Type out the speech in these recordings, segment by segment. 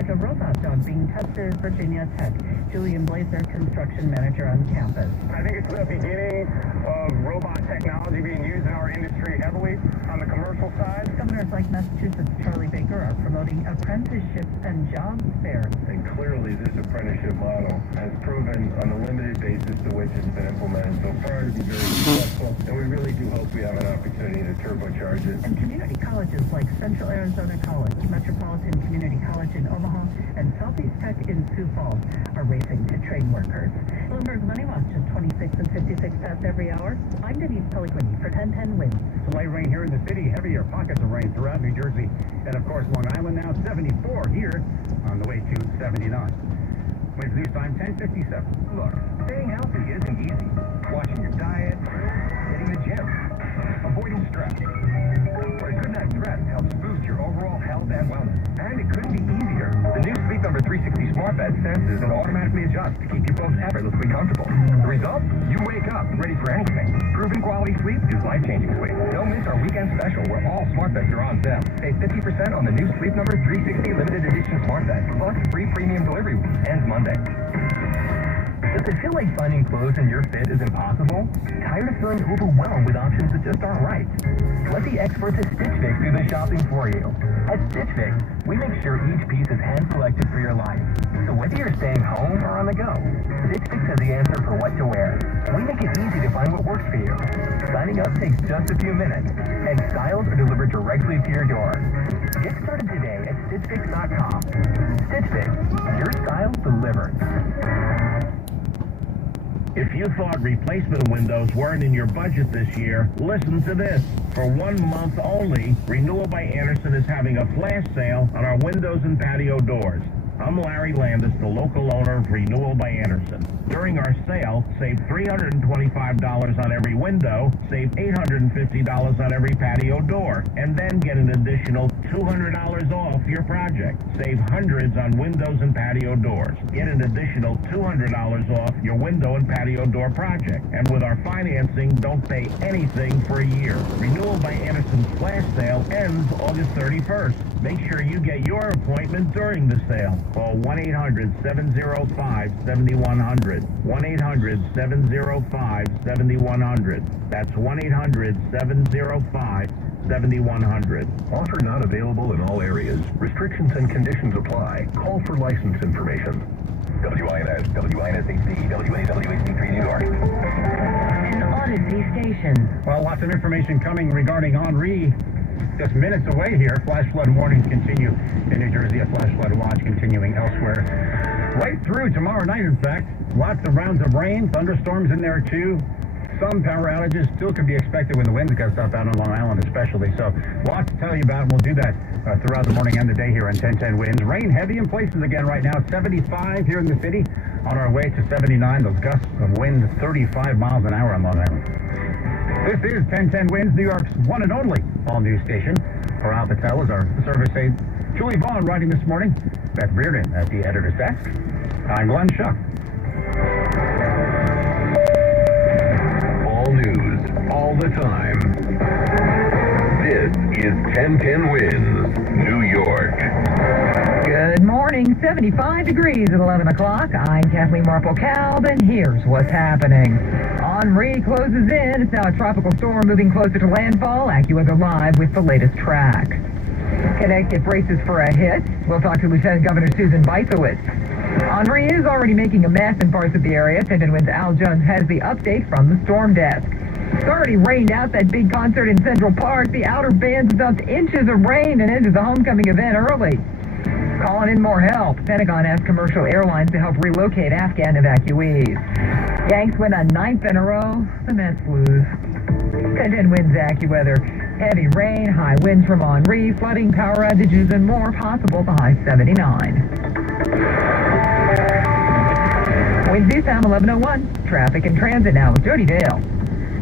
like a robot dog being tested at Virginia Tech. Julian Blazer, construction manager on campus. I think it's the beginning of robot technology being used in our industry heavily on the commercial side. Governors like Massachusetts Charlie Baker are promoting apprenticeships and job fairs. And clearly this apprenticeship model has proven on the limited basis to which it's been implemented so far to be very successful. And we really do hope we have an opportunity to turbocharge it. And community colleges like Central Arizona College, Metropolitan Community College in Omaha, and Southeast Tech in Sioux Falls are racing to train workers. Lunaburg Money Watch at 26 and 56 past every hour. I'm Denise Pellegrini for 1010 Wins. Light rain here in the city, heavier pockets of rain throughout New Jersey, and of course Long Island now 74 here on the way to 79. Winds news time 10:57. Look, staying healthy isn't easy. Watching your diet, hitting the gym, avoiding stress. But a good night's rest helps boost your overall health and wellness. And it couldn't be easier. The new Sleep Number 360 smart bed senses and automatically adjusts to keep you both effortlessly comfortable. The result? You wake up ready for anything. Proven quality sleep is life-changing sleep. Don't miss our weekend special where all smart beds are on sale. Save 50% on the new Sleep Number 360 limited edition smart bed. Plus free premium delivery ends Monday. Does it feel like finding clothes in your fit is impossible? Tired of feeling overwhelmed with options that just aren't right? Let the experts at Stitchfix do the shopping for you. At Stitchfix, we make sure each piece is hand-selected for your life. So whether you're staying home or on the go, Stitchfix has the answer for what to wear. We make it easy to find what works for you. Signing up takes just a few minutes, and styles are delivered directly to your door. Get started today at StitchFix.com. Stitchfix, your style delivered. If you thought replacement windows weren't in your budget this year, listen to this. For 1 month only, Renewal by Anderson is having a flash sale on our windows and patio doors. I'm Larry Landis, the local owner of Renewal by Anderson. During our sale, save $325 on every window, save $850 on every patio door, and then get an additional $200 off your project. Save hundreds on windows and patio doors. Get an additional $200 off your window and patio door project. And with our financing, don't pay anything for a year. Renewal by Anderson's flash sale ends August 31st. Make sure you get your appointment during the sale. Call 1-800-705-7100. 1-800-705-7100. That's 1-800-705-7100. Offer not available in all areas. Restrictions and conditions apply. Call for license information. WINS, WINS-HD, WAWHD3 New York. An Odyssey station. Well, lots of information coming regarding Henri. Just minutes away here. Flash flood warnings continue in New Jersey. A flash flood watch continuing elsewhere. Right through tomorrow night, in fact. Lots of rounds of rain, thunderstorms in there too. Some power outages still could be expected when the winds gust up out on Long Island especially. So lots to tell you about, and we'll do that throughout the morning and the day here on 1010 Winds. Rain heavy in places again right now. 75 here in the city. On our way to 79. Those gusts of wind 35 miles an hour on Long Island. This is 1010 Winds, New York's one and only all-news station. Around Patel is our service aide. Julie Vaughn writing this morning. Beth Reardon at the editor's desk. I'm Glenn Schuck. All news, all the time. This is 1010 Winds, New York. Good morning, 75 degrees at 11 o'clock. I'm Kathleen Marple-Kalb, and here's what's happening. Henri closes in. It's now a tropical storm moving closer to landfall. AccuWeather Live with the latest track. Connecticut braces for a hit. We'll talk to Lieutenant Governor Susan Bythowitz. Henri is already making a mess in parts of the area. 1010 Winds Al Jones has the update from the storm desk. It's already rained out that big concert in Central Park. The Outer Bands dumped inches of rain and ended the homecoming event early. Calling in more help. Pentagon asked commercial airlines to help relocate Afghan evacuees. Yanks win a 9th in a row. The Mets lose. 1010 Winds AccuWeather. Heavy rain, high winds from Henri, flooding, power outages, and more possible. The high 79. Winds News time 11:01. Traffic and transit now with Jody Dale.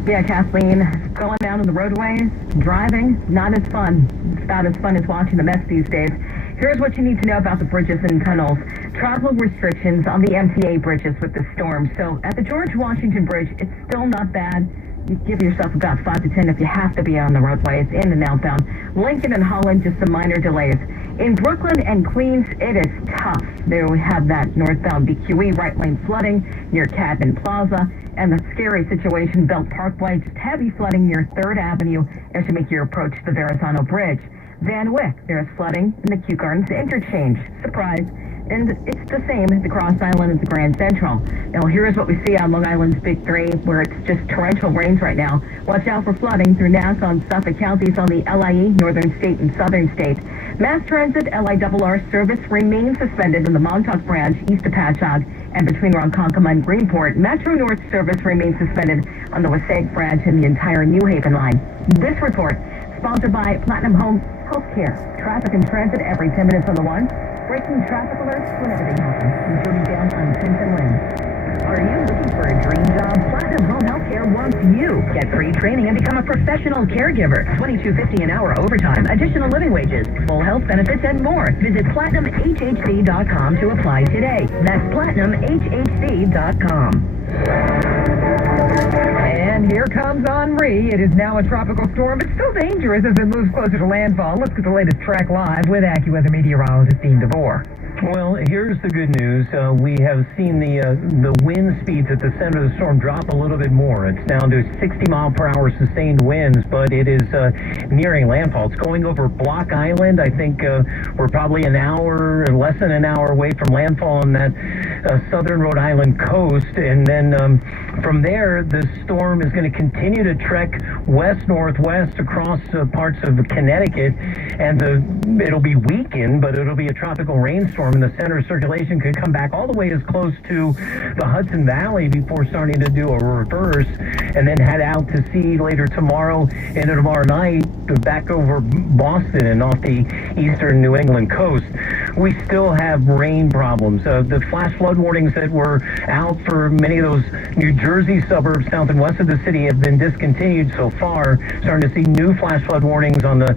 Yeah, Kathleen, going down on the roadways, driving, not as fun. It's about as fun as watching the Mets these days. Here's what you need to know about the bridges and tunnels. Travel restrictions on the Mta Bridges with the storm. So at the George Washington Bridge, it's still not bad. You give yourself about 5 to 10 if you have to be on the roadways, in and outbound. Lincoln and Holland, just some minor delays. In Brooklyn and Queens, it is tough. There we have that northbound BQE right lane flooding near Cadman Plaza, and the scary situation, Belt Parkway, just heavy flooding near 3rd Avenue as you make your approach to the Verrazano Bridge. Van Wyck, there's flooding in the Kew Gardens Interchange. Surprise. And it's the same at the Cross Island as the Grand Central. Now, here's what we see on Long Island's Big Three, where it's just torrential rains right now. Watch out for flooding through Nassau and Suffolk counties on the LIE, Northern State and Southern State. Mass Transit LIRR service remains suspended in the Montauk branch east of Patchogue and between Ronkonkoma and Greenport. Metro North service remains suspended on the Wasaig branch and the entire New Haven line. This report sponsored by Platinum Home Healthcare. Traffic and transit every 10 minutes on the one. Breaking traffic alerts whenever they happen. Including down on Clinton Lane. Are you looking for a dream job? Platinum Home Healthcare wants you. Get free training and become a professional caregiver. $22.50 an hour overtime, additional living wages, full health benefits, and more. Visit PlatinumHHC.com to apply today. That's PlatinumHHC.com. And here comes Henri. It is now a tropical storm, but still dangerous as it moves closer to landfall. Let's get the latest track live with AccuWeather meteorologist Dean DeVore. Well, here's the good news. We have seen the wind speeds at the center of the storm drop a little bit more. It's down to 60-mile-per-hour sustained winds, but it is nearing landfall. It's going over Block Island. I think we're probably an hour, less than an hour away from landfall on that southern Rhode Island coast. And then from there, the storm is going to continue to trek west-northwest across parts of Connecticut, and it'll be weakened, but it'll be a tropical rainstorm. And the center of circulation could come back all the way as close to the Hudson Valley before starting to do a reverse and then head out to sea later tomorrow into tomorrow night back over Boston and off the eastern New England coast. We still have rain problems. The flash flood warnings that were out for many of those New Jersey suburbs south and west of the city have been discontinued so far. Starting to see new flash flood warnings on the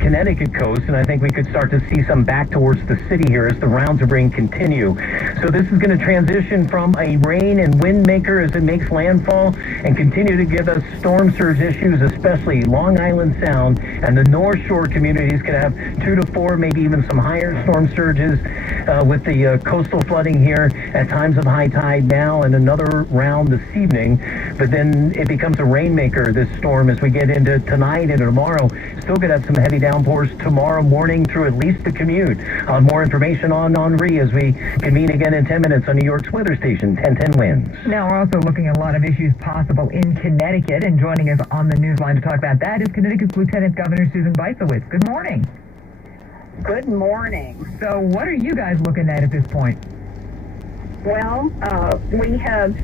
Connecticut coast, and I think we could start to see some back towards the city here as the rounds of rain continue. So this is going to transition from a rain and wind maker as it makes landfall and continue to give us storm surge issues, especially Long Island Sound and the North Shore communities could have 2 to 4, maybe even some higher storm surges with the coastal flooding here at times of high tide now and another round this evening. But then it becomes a rainmaker, this storm, as we get into tonight and tomorrow. Still going to have some heavy downpours tomorrow morning through at least the commute. More information on Henri as we convene again in 10 minutes on New York's weather station, 1010 Winds. Now, we're also looking at a lot of issues possible in Connecticut, and joining us on the newsline to talk about that is Connecticut's Lieutenant Governor Susan Bysiewicz. Good morning. Good morning. So what are you guys looking at this point? Well, we have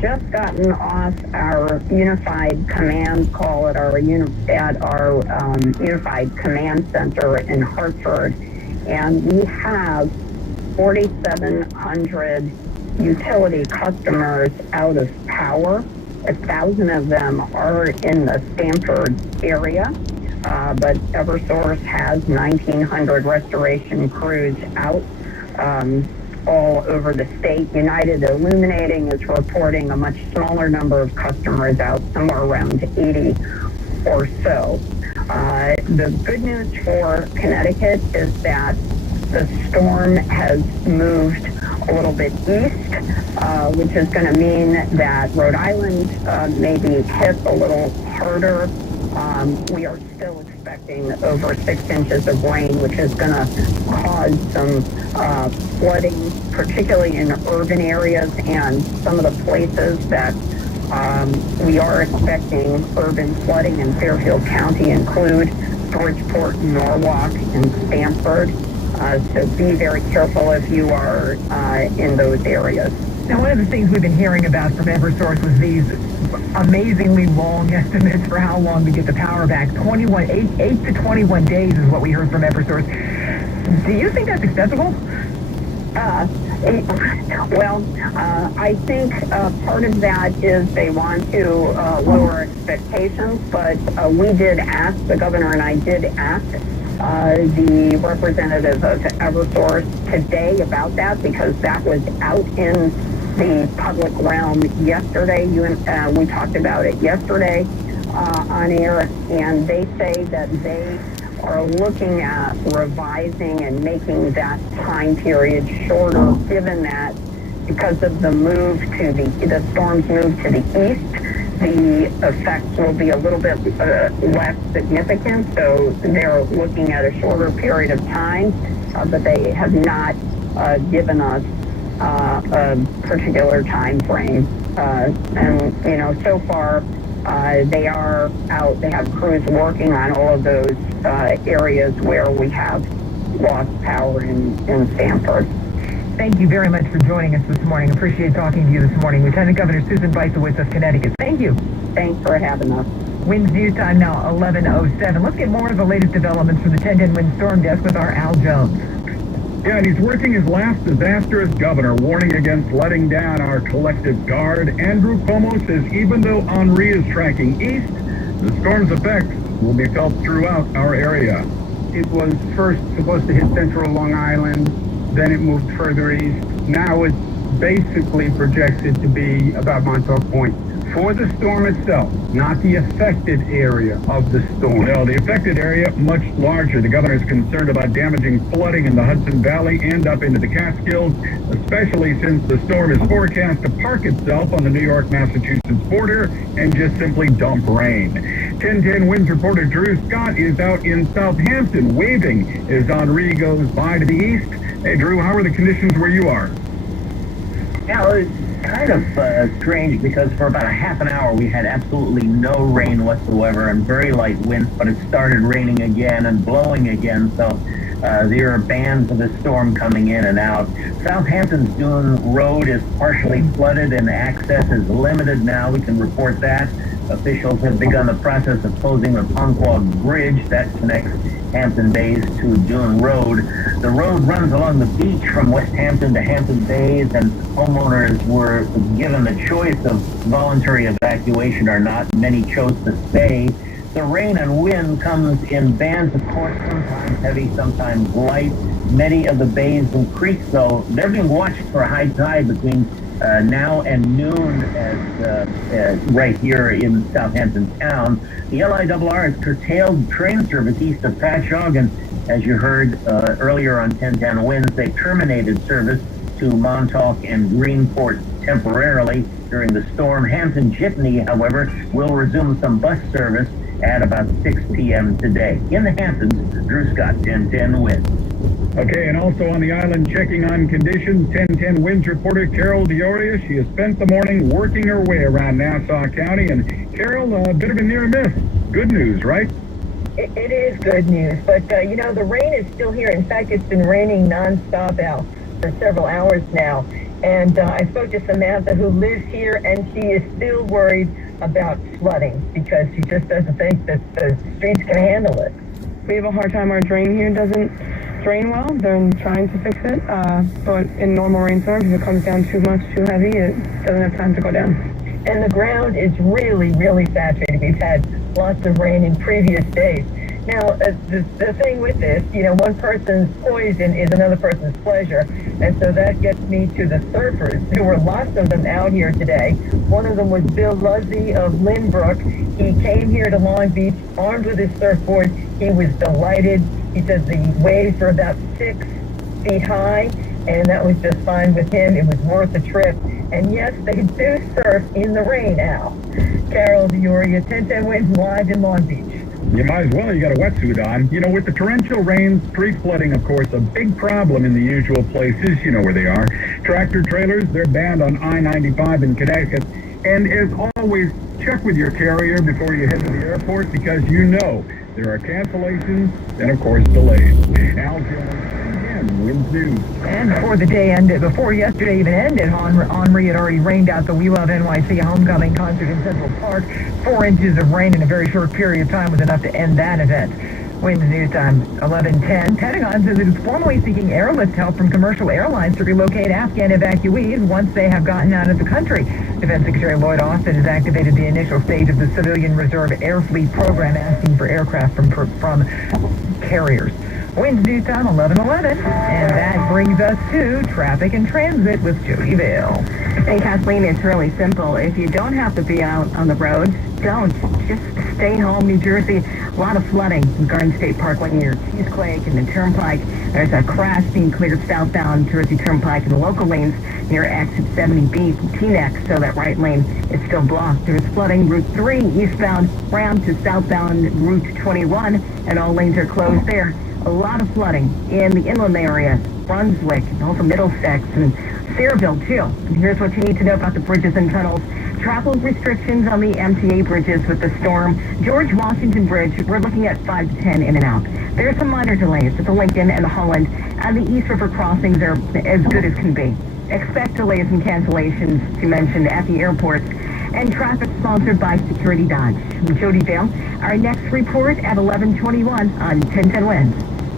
just gotten off our unified command call at our unified command center in Hartford, and we have 4,700 utility customers out of power. 1,000 of them are in the Stamford area, but Eversource has 1,900 restoration crews out all over the state. United Illuminating is reporting a much smaller number of customers out, somewhere around 80 or so. The good news for Connecticut is that the storm has moved a little bit east, which is going to mean that Rhode Island may be hit a little harder. We are still expecting over 6 inches of rain, which is going to cause some flooding, particularly in urban areas, and some of the places that we are expecting urban flooding in Fairfield County include Bridgeport, Norwalk, and Stamford. So be very careful if you are in those areas. Now, one of the things we've been hearing about from Eversource was these amazingly long estimates for how long to get the power back. 8 to 21 days is what we heard from Eversource. Do you think that's acceptable? I think part of that is they want to lower expectations, but we did ask, the governor and I did ask the representative of Eversource today about that, because that was out in the public realm yesterday. We talked about it yesterday on air, and they say that they are looking at revising and making that time period shorter, given that because of the storm's move to the east, the effects will be a little bit less significant. So they're looking at a shorter period of time, but they have not given us a particular time frame. And so far, they are out. They have crews working on all of those areas where we have lost power in Stamford. Thank you very much for joining us this morning. Appreciate talking to you this morning. Lieutenant Governor Susan Bysiewicz of Connecticut. Thank you. Thanks for having us. Winds news time now 11:07. Let's get more of the latest developments from the 1010 Wind Storm Desk with our Al Jones. Yeah, and he's working his last disaster as governor, warning against letting down our collective guard. Andrew Cuomo says even though Henri is tracking east, the storm's effects will be felt throughout our area. It was first supposed to hit central Long Island, then it moved further east. Now it's basically projected to be about Montauk Point. For the storm itself, not the affected area of the storm. No, the affected area much larger. The governor is concerned about damaging flooding in the Hudson Valley and up into the Catskills, especially since the storm is forecast to park itself on the New York-Massachusetts border and just simply dump rain. 1010 Winds reporter Drew Scott is out in Southampton waving as Henri goes by to the east. Hey, Drew, how are the conditions where you are? Yeah, it was kind of strange because for about a half an hour we had absolutely no rain whatsoever and very light winds, but it started raining again and blowing again, so there are bands of the storm coming in and out. Southampton's Dune Road is partially flooded and access is limited now. We can report that. Officials have begun the process of closing the Mta Bridge that connects Hampton Bays to Dune Road. The road runs along the beach from West Hampton to Hampton Bays, and homeowners were given the choice of voluntary evacuation or not. Many chose to stay. The rain and wind comes in bands, of course, sometimes heavy, sometimes light. Many of the bays and creeks, though, they're being watched for a high tide between now and noon right here in Southampton town. The LIRR has curtailed train service east of Patchogue, and as you heard earlier on 1010 Winds, they terminated service to Montauk and Greenport temporarily during the storm. Hampton Jitney, however, will resume some bus service at about 6 p.m. today. In the Hamptons, Drew Scott, 1010 Winds. Okay, and also on the island checking on conditions, 1010 Winds reporter Carol Dioria. She has spent the morning working her way around Nassau County. And Carol, a bit of a near miss. Good news, right? It is good news, but the rain is still here. In fact, it's been raining nonstop out for several hours now. And I spoke to Samantha, who lives here, and she is still worried about flooding because she just doesn't think that the streets can handle it. We have a hard time. Our drain here doesn't drain well. They're trying to fix it, but in normal rainstorms, if it comes down too much, too heavy, it doesn't have time to go down. And the ground is really, really saturated. We've had lots of rain in previous days. Now, the thing with this, one person's poison is another person's pleasure. And so that gets me to the surfers. There were lots of them out here today. One of them was Bill Luzzy of Lynbrook. He came here to Long Beach armed with his surfboard. He was delighted. He said the waves were about 6 feet high, and that was just fine with him. It was worth the trip. And yes, they do surf in the rain, Al. Carol Dioria, 1010 Winds live in Long Beach. You might as well. You got a wetsuit on. With the torrential rains, street flooding, of course, a big problem in the usual places. You know where they are. Tractor trailers, they're banned on I-95 in Connecticut. And as always, check with your carrier before you head to the airport because there are cancellations and, of course, delays. Al Jones, Winds News. And before yesterday even ended, Henri had already rained out the We Love NYC homecoming concert in Central Park. 4 inches of rain in a very short period of time was enough to end that event. Winds News time 11:10. Pentagon says it is formally seeking airlift help from commercial airlines to relocate Afghan evacuees once they have gotten out of the country. Defense Secretary Lloyd Austin has activated the initial stage of the Civilian Reserve Air Fleet program, asking for aircraft from carriers. Winds News time 11:11, and that brings us to traffic and transit with Jody Vale. Hey, Kathleen, it's really simple. If you don't have to be out on the road, don't. Just stay home, New Jersey. A lot of flooding in Garden State Parkway near Cheesequake and the Turnpike. There's a crash being cleared southbound Jersey Turnpike in the local lanes near exit 70B from Teaneck, so that right lane is still blocked. There's flooding Route 3 eastbound Ram to southbound Route 21, and all lanes are closed there. A lot of flooding in the inland area, Brunswick, and also Middlesex and Sayreville too. And here's what you need to know about the bridges and tunnels. Travel restrictions on the Mta Bridges with the storm. George Washington Bridge, we're looking at 5 to 10 in and out. There's some minor delays at the Lincoln and the Holland, and the East River crossings are as good as can be. Expect delays and cancellations, to mention, at the airports. And traffic sponsored by Security Dodge. I'm Jody Vale. Our next report at 11:21 on 1010 Winds.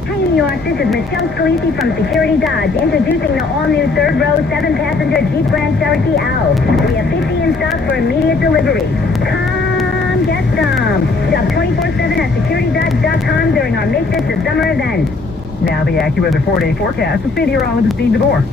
Hi, New York. This is Michelle Scalisi from Security Dodge, introducing the all-new third-row 7-passenger Jeep Grand Cherokee Owl. We have 50 in stock for immediate delivery. Come get some. Shop 24/7 at securitydodge.com during our Make This a Summer event. Now the AccuWeather 4-day forecast with meteorologist Steve DeBoer.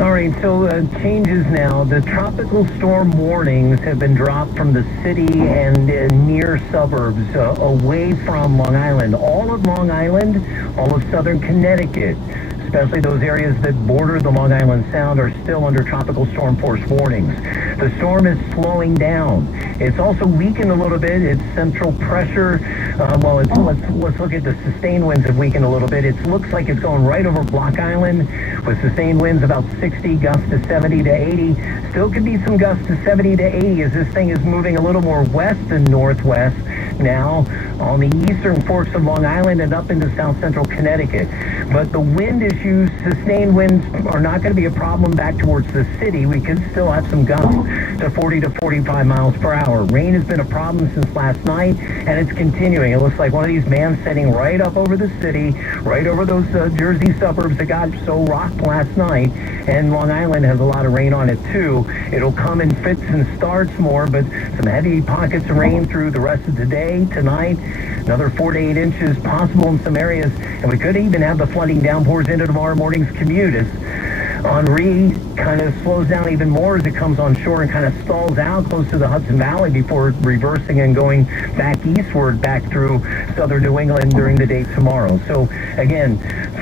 All right, so changes now. The tropical storm warnings have been dropped from the city and near suburbs away from Long Island. All of Long Island, all of southern Connecticut, especially those areas that border the Long Island Sound, are still under tropical storm force warnings. The storm is slowing down. It's also weakened a little bit. Its central pressure, let's look at the sustained winds have weakened a little bit. It looks like it's going right over Block Island with sustained winds about 60, gusts to 70 to 80. Still could be some gusts to 70 to 80 as this thing is moving a little more west than northwest now on the eastern forks of Long Island and up into south central Connecticut. But the wind issues, sustained winds, are not going to be a problem back towards the city. We could still have some gusts to 40 to 45 miles per hour. Rain has been a problem since last night, and it's continuing. It looks like one of these bands setting right up over the city, right over those Jersey suburbs that got so rocked last night. And Long Island has a lot of rain on it too. It'll come in fits and starts more, but some heavy pockets of rain through the rest of the day, tonight. Another 4 to 8 inches possible in some areas, and we could even have the flooding downpours into tomorrow morning's commute as Henri kind of slows down even more as it comes on shore and kind of stalls out close to the Hudson Valley before reversing and going back eastward, back through southern New England during the day tomorrow. So again,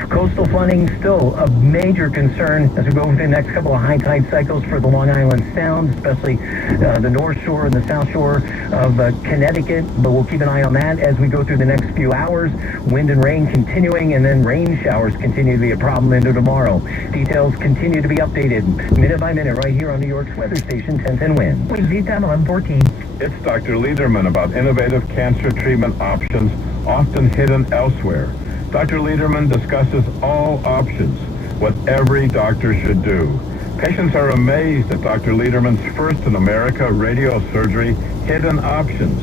coastal flooding still a major concern as we go over the next couple of high tide cycles for the Long Island Sound, especially the North Shore and the South Shore of Connecticut. But we'll keep an eye on that as we go through the next few hours. Wind and rain continuing, and then rain showers continue to be a problem into tomorrow. Details continue to be updated minute by minute right here on New York's weather station 1010 Wind. Winds east time 11:14. It's Dr. Lederman about innovative cancer treatment options often hidden elsewhere. Dr. Lederman discusses all options, what every doctor should do. Patients are amazed at Dr. Lederman's first in America radiosurgery hidden options.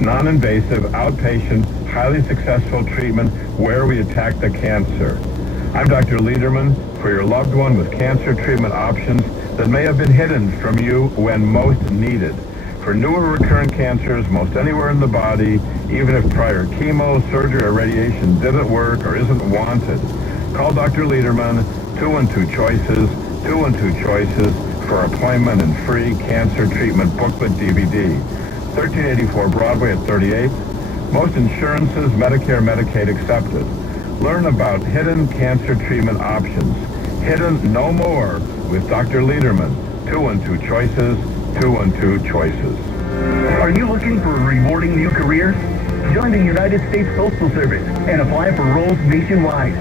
Non-invasive, outpatient, highly successful treatment where we attack the cancer. I'm Dr. Lederman for your loved one with cancer treatment options that may have been hidden from you when most needed. For newer recurrent cancers, most anywhere in the body, even if prior chemo, surgery, or radiation didn't work or isn't wanted, call Dr. Lederman, 212 Choices, 212 Choices for appointment and free cancer treatment booklet DVD. 1384 Broadway at 38th. Most insurances, Medicare, Medicaid accepted. Learn about hidden cancer treatment options. Hidden no more with Dr. Lederman. 212 Choices, 212 Choices. Are you looking for a rewarding new career? Join the United States Postal Service and apply for roles nationwide.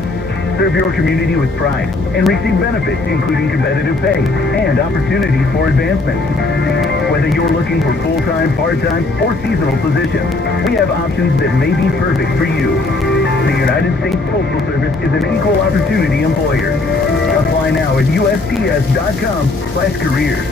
Serve your community with pride and receive benefits including competitive pay and opportunities for advancement. Whether you're looking for full-time, part-time, or seasonal positions, we have options that may be perfect for you. The United States Postal Service is an equal opportunity employer. Apply now at USPS.com/careers.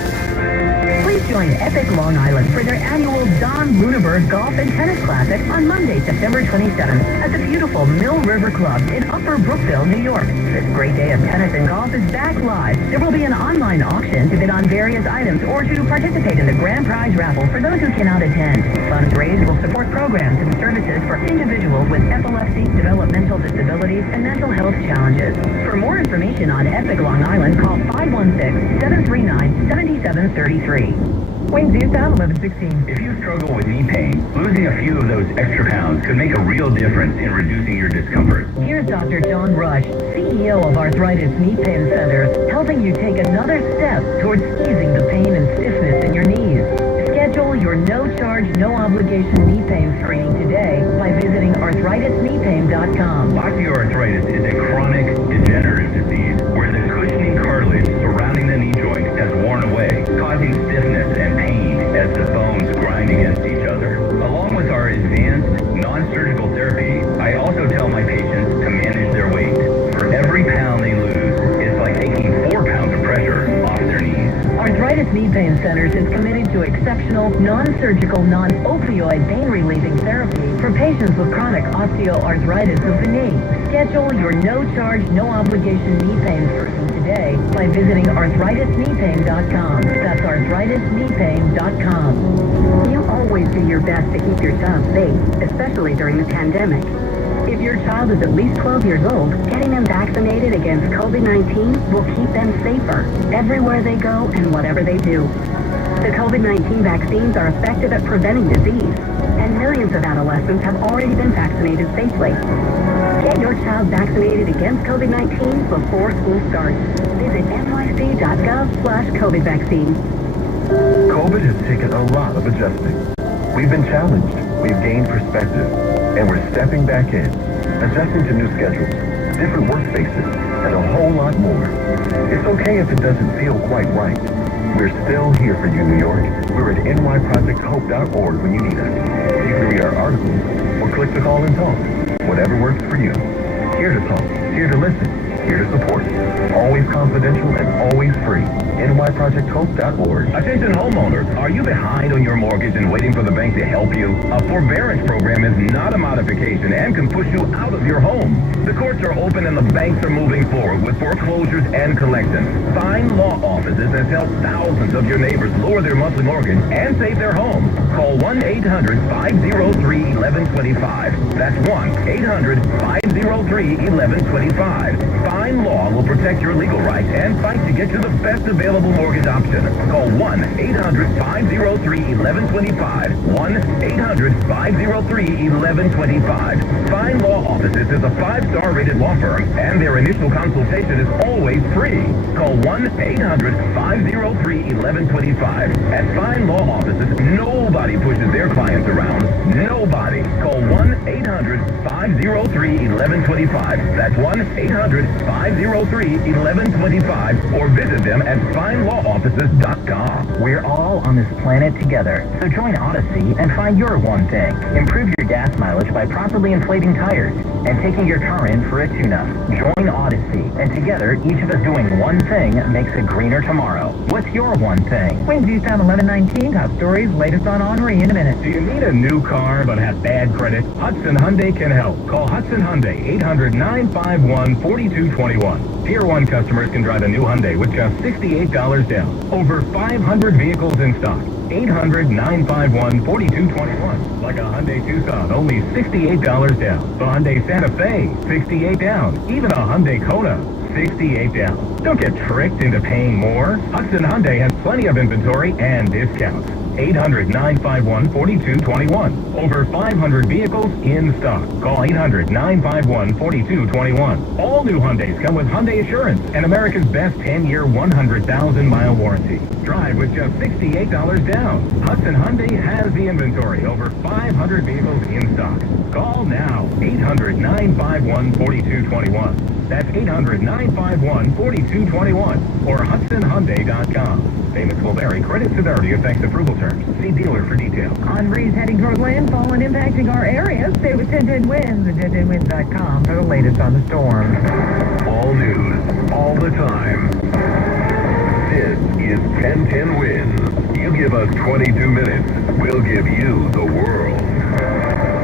Please join Epic Long Island for their annual Don Lunaburg Golf and Tennis Classic on Monday, September 27th at the beautiful Mill River Club in Upper Brookville, New York. This great day of tennis and golf is back live. There will be an online auction to bid on various items or to participate in the grand prize raffle for those who cannot attend. Funds raised will support programs and services for individuals with epilepsy, developmental disabilities, and mental health challenges. For more information on Epic Long Island, call 516-739-7733. Winds east out 11-16. If you struggle with knee pain, losing a few of those extra pounds could make a real difference in reducing your discomfort. Here's Dr. John Rush, CEO of Arthritis Knee Pain Centers, helping you take another step towards easing the pain and stiffness in your knees. Schedule your no-charge, no-obligation knee pain screening today by visiting arthritis.kneepain.com. Osteoarthritis is a chronic degenerative disease where the cushioning cartilage surrounding the knee joint has worn away, causing stiffness and pain as the bones grind against each other. Along with our advanced non-surgical therapy, I also tell my patients to manage their weight. For every pound they lose, it's like taking 4 pounds of pressure off their knees. Arthritis Knee Pain Centers is committed to exceptional, non-surgical, non-opioid pain-relieving therapy for patients with chronic osteoarthritis of the knee. Schedule your no-charge, no-obligation knee pain screening today by visiting arthritis.kneepain.com. That's arthritis.kneepain.com. You always do your best to keep your child safe, especially during the pandemic. If your child is at least 12 years old, getting them vaccinated against COVID-19 will keep them safer everywhere they go and whatever they do. The COVID-19 vaccines are effective at preventing disease, and millions of adolescents have already been vaccinated safely. Get your child vaccinated against COVID-19 before school starts. Visit nyc.gov/COVID vaccine. COVID has taken a lot of adjusting. We've been challenged, we've gained perspective, and we're stepping back in, adjusting to new schedules, different workspaces, and a whole lot more. It's okay if it doesn't feel quite right. We're still here for you, New York. We're at nyprojecthope.org when you need us. You can read our articles or click the call and talk. Whatever works for you. Here to talk, here to listen, here to support. Always confidential and always free. nyprojecthope.org. Attention homeowners, are you behind on your mortgage and waiting for the bank to help you? A forbearance program is not a modification and can push you out of your home. The courts are open and the banks are moving forward with foreclosures and collections. Fine Law Offices has helped thousands of your neighbors lower their monthly mortgage and save their home. Call 1-800-503-1125. That's 1-800-503-1125. Fine Law will protect your legal rights and fight to get you the best available mortgage option. Call 1-800-503-1125. 1-800-503-1125. Fine Law Offices is a 5-star rated law firm, and their initial consultation is always free. Call 1-800-503-1125. At Fine Law Offices, nobody pushes their clients around. Nobody. Call 1-800-503-1125. That's 1-800-503-1125. Or visit them at FineLawOffices.com. We're all on this planet together, so join Odyssey and find your one thing. Improve your gas mileage by properly inflating tires and taking your car in for a tune-up. Join Odyssey, and together, each of us doing one thing makes a greener tomorrow. What's your one thing? Winds east out 11-19. Top stories, latest on Henri in a minute. Do you need a new car but have bad credit? Hudson Hyundai can help. Call Hudson Hyundai, 800-951-4221. Tier 1 customers can drive a new Hyundai with just $68 down. Over 500 vehicles in stock. 800-951-4221. Like a Hyundai Tucson, only $68 down. The Hyundai Santa Fe, $68 down. Even a Hyundai Kona, $68 down. Don't get tricked into paying more. Hudson Hyundai has plenty of inventory and discounts. 800-951-4221. Over 500 vehicles in stock. Call 800-951-4221. All new Hyundais come with Hyundai Assurance and America's best 10-year, 100,000-mile warranty. Drive with just $68 down. Hudson Hyundai has the inventory. Over 500 vehicles in stock. Call now. 800-951-4221. That's 800-951-4221 or HudsonHyundai.com. Payments will vary. Credit severity affects approval terms. See dealer for details. Henri's heading toward landfall and impacting our area. Stay with 1010 Winds at 1010winds.com for the latest on the storm. All news, all the time. This is 1010 Winds. You give us 22 minutes, we'll give you the world.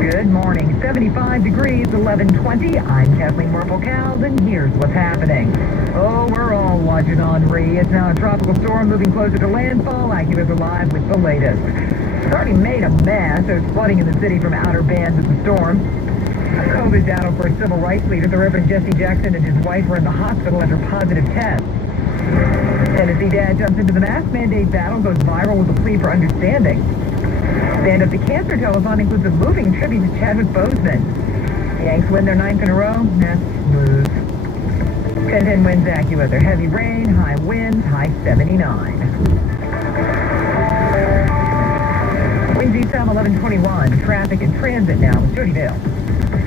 Good morning. 75 degrees, 11:20. I'm Kathleen Marple-Cowles, and here's what's happening. Oh, we're all watching Henri. It's now a tropical storm moving closer to landfall. AccuWeather are live with the latest. It's already made a mess. There's flooding in the city from outer bands of the storm. A COVID battle for civil rights leader, the Reverend Jesse Jackson and his wife were in the hospital after positive tests. Tennessee dad jumps into the mask mandate battle, goes viral with a plea for understanding. Stand Up to Cancer telethon includes a moving tribute to Chadwick Boseman. The Yanks win their 9th in a row. That's smooth. 10-10 winds, AccuWeather. Heavy rain, high winds, high 79. Windy Sam 1121. Traffic and transit now with Jody Dale.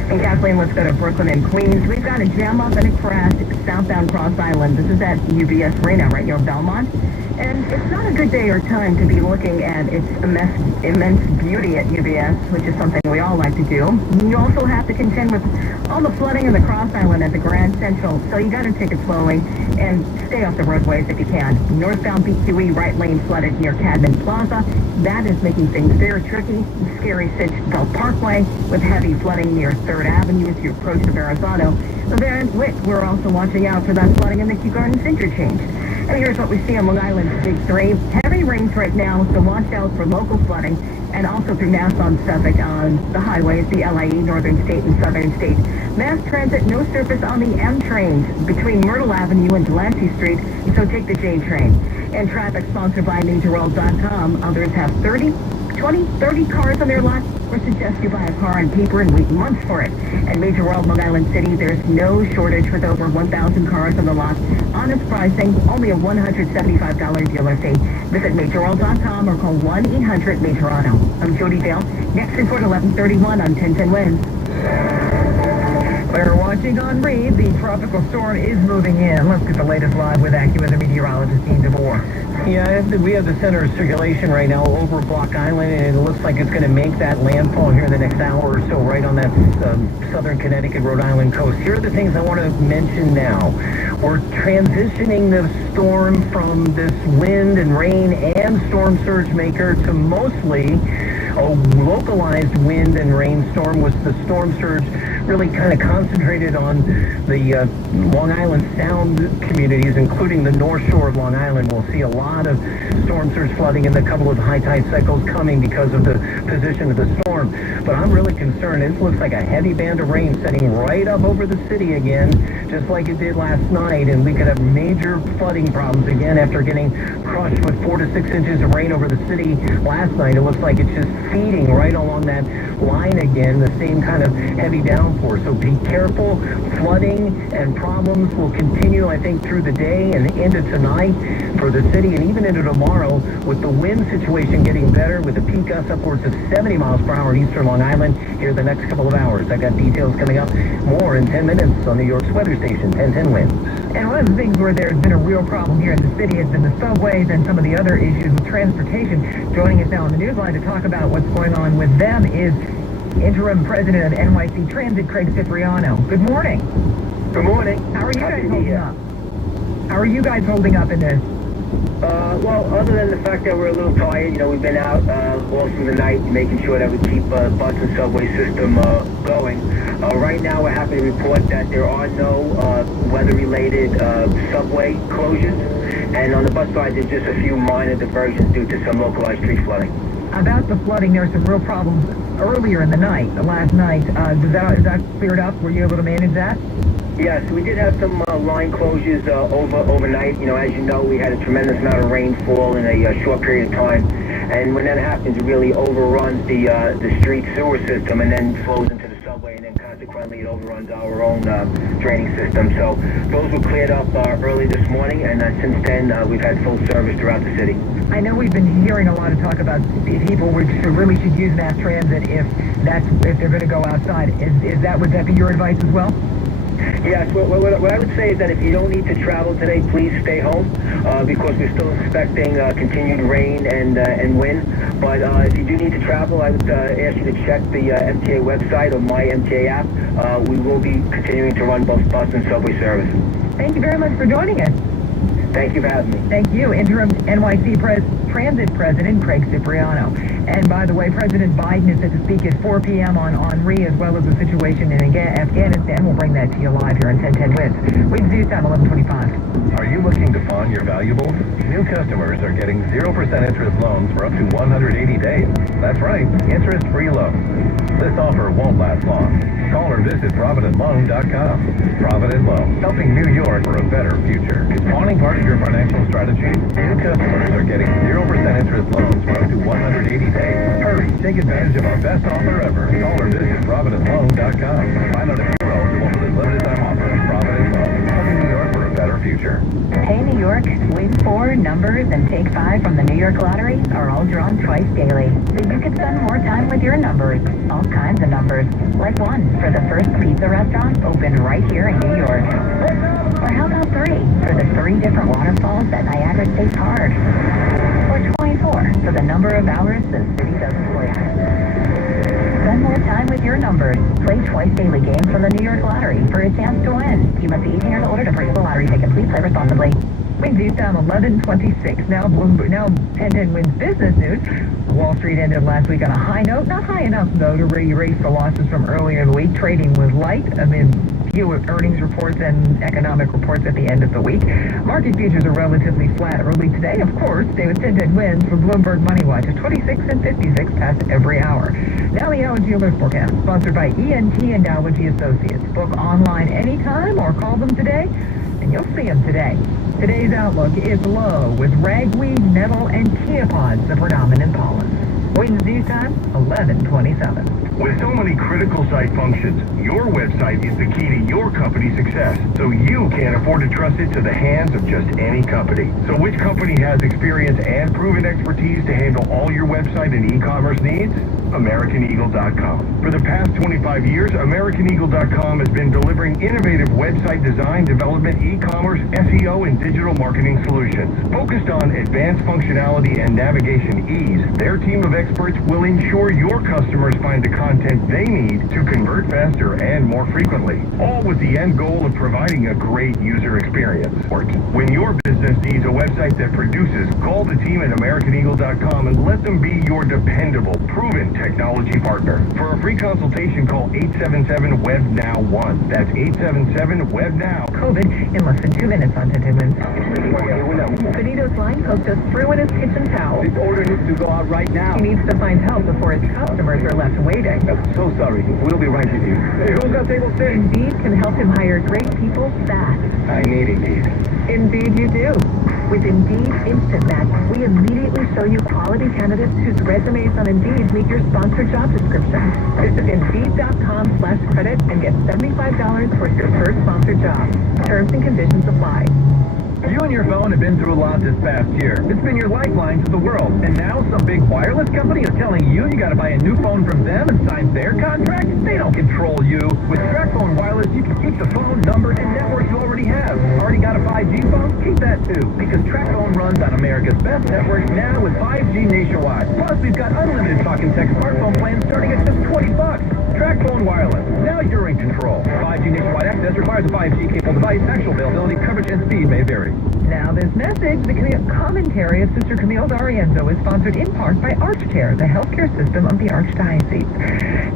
And Kathleen, let's go to Brooklyn and Queens. We've got a jam up and a crash southbound Cross Island. This is at UBS Arena right near Belmont. And it's not a good day or time to be looking at its immense beauty at UBS, which is something we all like to do. You also have to contend with all the flooding in the Cross Island at the Grand Central, so you got to take it slowly and stay off the roadways if you can. Northbound BQE right lane flooded near Cadman Plaza. That is making things very tricky. Scary Stitchfix Parkway with heavy flooding near 3rd Avenue as you approach the Verrazano. There in Wick, we're also watching out for that flooding in the Kew Gardens interchange. And here's what we see on Long Island's Big 3. Heavy rains right now, so watch out for local flooding, and also through Nassau and Suffolk on the highways, the LIE, Northern State and Southern State. Mass transit, no service on the M trains between Myrtle Avenue and Delancey Street, so take the J train. And traffic sponsored by MajoRoll.com. Others have 30 cars on their lot, or suggest you buy a car on paper and wait months for it. At Major World Long Island City, there's no shortage with over 1,000 cars on the lot. Honest pricing, only a $175 dealer fee. Visit MajorWorld.com or call 1-800-MAJOR-AUTO. I'm Jody Dale. Next report 11:31 on 1010 Winds. We're watching Henri. The tropical storm is moving in. Let's get the latest live with AccuWeather meteorologist Dean DeVore. Yeah, we have the center of circulation right now over Block Island, and it looks like it's going to make that landfall here in the next hour or so right on that southern Connecticut, Rhode Island coast. Here are the things I want to mention now. We're transitioning the storm from this wind and rain and storm surge maker to mostly a localized wind and rainstorm, with the storm surge really kind of concentrated on the Long Island Sound communities, including the North Shore of Long Island. We'll see a lot of storm surge flooding and a couple of high tide cycles coming because of the position of the storm. But I'm really concerned. It looks like a heavy band of rain setting right up over the city again, just like it did last night, and we could have major flooding problems again after getting crushed with 4 to 6 inches of rain over the city last night. It looks like it's just feeding right along that line again, the same kind of heavy downpour. So be careful. Flooding and problems will continue, I think, through the day and into tonight for the city, and even into tomorrow, with the wind situation getting better, with the peak gusts upwards of 70 miles per hour in eastern Long Island here the next couple of hours. I got details coming up more in 10 minutes on New York's weather station, 1010 Winds. And one of the things where there's been a real problem here in the city has been the subways and some of the other issues with transportation. Joining us now on the newsline to talk about what's going on with them is Interim President of NYC Transit, Craig Cipriano. Good morning. Good morning. How are you guys holding up? How are you guys holding up in this? Well, other than the fact that we're a little tired, you know, we've been out all through the night making sure that we keep bus and subway system going. Right now, we're happy to report that there are no weather-related subway closures, and on the bus side, there's just a few minor diversions due to some localized street flooding. About the flooding, there were some real problems earlier in the night, last night. Is that cleared up? Were you able to manage that? Yes, we did have some line closures overnight. You know, as you know, we had a tremendous amount of rainfall in a short period of time, and when that happens, it really overruns the street sewer system and then flows into the subway, and then consequently it overruns our own draining system. So those were cleared up early this morning, and since then we've had full service throughout the city. I know we've been hearing a lot of talk about people really should use mass transit if they're going to go outside. Would that be your advice as well? Yes, what I would say is that if you don't need to travel today, please stay home because we're still expecting continued rain and wind. But if you do need to travel, I would ask you to check the MTA website or My MTA app. We will be continuing to run both bus and subway service. Thank you very much for joining us. Thank you for having me. Thank you, Interim NYC Transit President Craig Cipriano. And by the way, President Biden is set to speak at 4 p.m. on Henri, as well as the situation in Afghanistan. We'll bring that to you live here on 1010 Wins. Winds News Time 11:25. Are you looking to pawn your valuables? New customers are getting 0% interest loans for up to 180 days. That's right, interest-free loans. This offer won't last long. Call or visit ProvidentLoan.com. Provident Loan, helping New York for a better future. Is pawning part of your financial strategy? New customers are getting 0% interest loans for up to 180 days. Hurry, take advantage of our best offer ever. Call or visit ProvidentLoan.com. Find out if you're eligible for this limited time offer. Provident Loan, helping New York for a better future. Hey New York, Win 4, Numbers, and Take 5 from the New York Lottery are all drawn twice daily. So you can spend more time with your numbers. All kinds of numbers. Like 1 for the first pizza restaurant opened right here in New York. Or how about 3 for the 3 different waterfalls at Niagara State Park? Or 24 for the number of hours the city doesn't sleep. Spend more time with your numbers. Play twice daily games from the New York Lottery for a chance to win. You must be 18 years or older to purchase the lottery ticket. Please play responsibly. Winds News Time 11:26. Now 1010 Wins business news. Wall Street ended last week on a high note. Not high enough, though, to erase the losses from earlier in the week. Trading was light amid few earnings reports and economic reports at the end of the week. Market futures are relatively flat early today. Of course, stay with 1010 Wins for Bloomberg Money Watch at 26 and 56 past every hour. Now the Allergy Alert Forecast, sponsored by ENT and Allergy Associates. Book online anytime or call them today, and you'll see them today. Today's outlook is low, with ragweed, nettle, and chia pods the predominant pollens. Winds News Time 11:27. With so many critical site functions, your website is the key to your company's success, so you can't afford to trust it to the hands of just any company. So which company has experience and proven expertise to handle all your website and e-commerce needs? AmericanEagle.com. For the past 25 years, AmericanEagle.com has been delivering innovative website design, development, e-commerce, SEO, and digital marketing solutions. Focused on advanced functionality and navigation ease, their team of experts will ensure your customers find the content they need to convert faster and more frequently, all with the end goal of providing a great user experience. When your business needs a website that produces, call the team at AmericanEagle.com and let them be your dependable, proven technology partner. For a free consultation, call 877-WEB-NOW-1. That's 877-WEB-NOW. COVID in less than 2 minutes on 1010 Wins. Benito's line poked us through in his kitchen towel. This order needs to go out right now. He needs to find help before his customers are left waiting. I'm so sorry. We'll be right with you. Hey, who's got table 6? Indeed can help him hire great people fast. I need Indeed. Indeed you do. With Indeed Instant Match, we immediately show you quality candidates whose resumes on Indeed meet your sponsored job description. Visit Indeed.com/credit and get $75 towards your first sponsored job. Terms and conditions apply. You and your phone have been through a lot this past year. It's been your lifeline to the world. And now some big wireless company is telling you gotta buy a new phone from them and sign their contract? They don't control you. With TracFone Wireless, you can keep the phone, number, and network you already have. Already got a 5G phone? Keep that too. Because TracFone runs on America's best network now with 5G nationwide. Plus, we've got unlimited talk and text smartphone plans starting at just $20. TracFone Wireless. Now you're in control. 5G nationwide access requires a 5G capable device. Actual availability, coverage, and speed may vary. Now this message, the commentary of Sister Camille D'Arienzo, is sponsored in part by ArchCare, the healthcare system of the Archdiocese.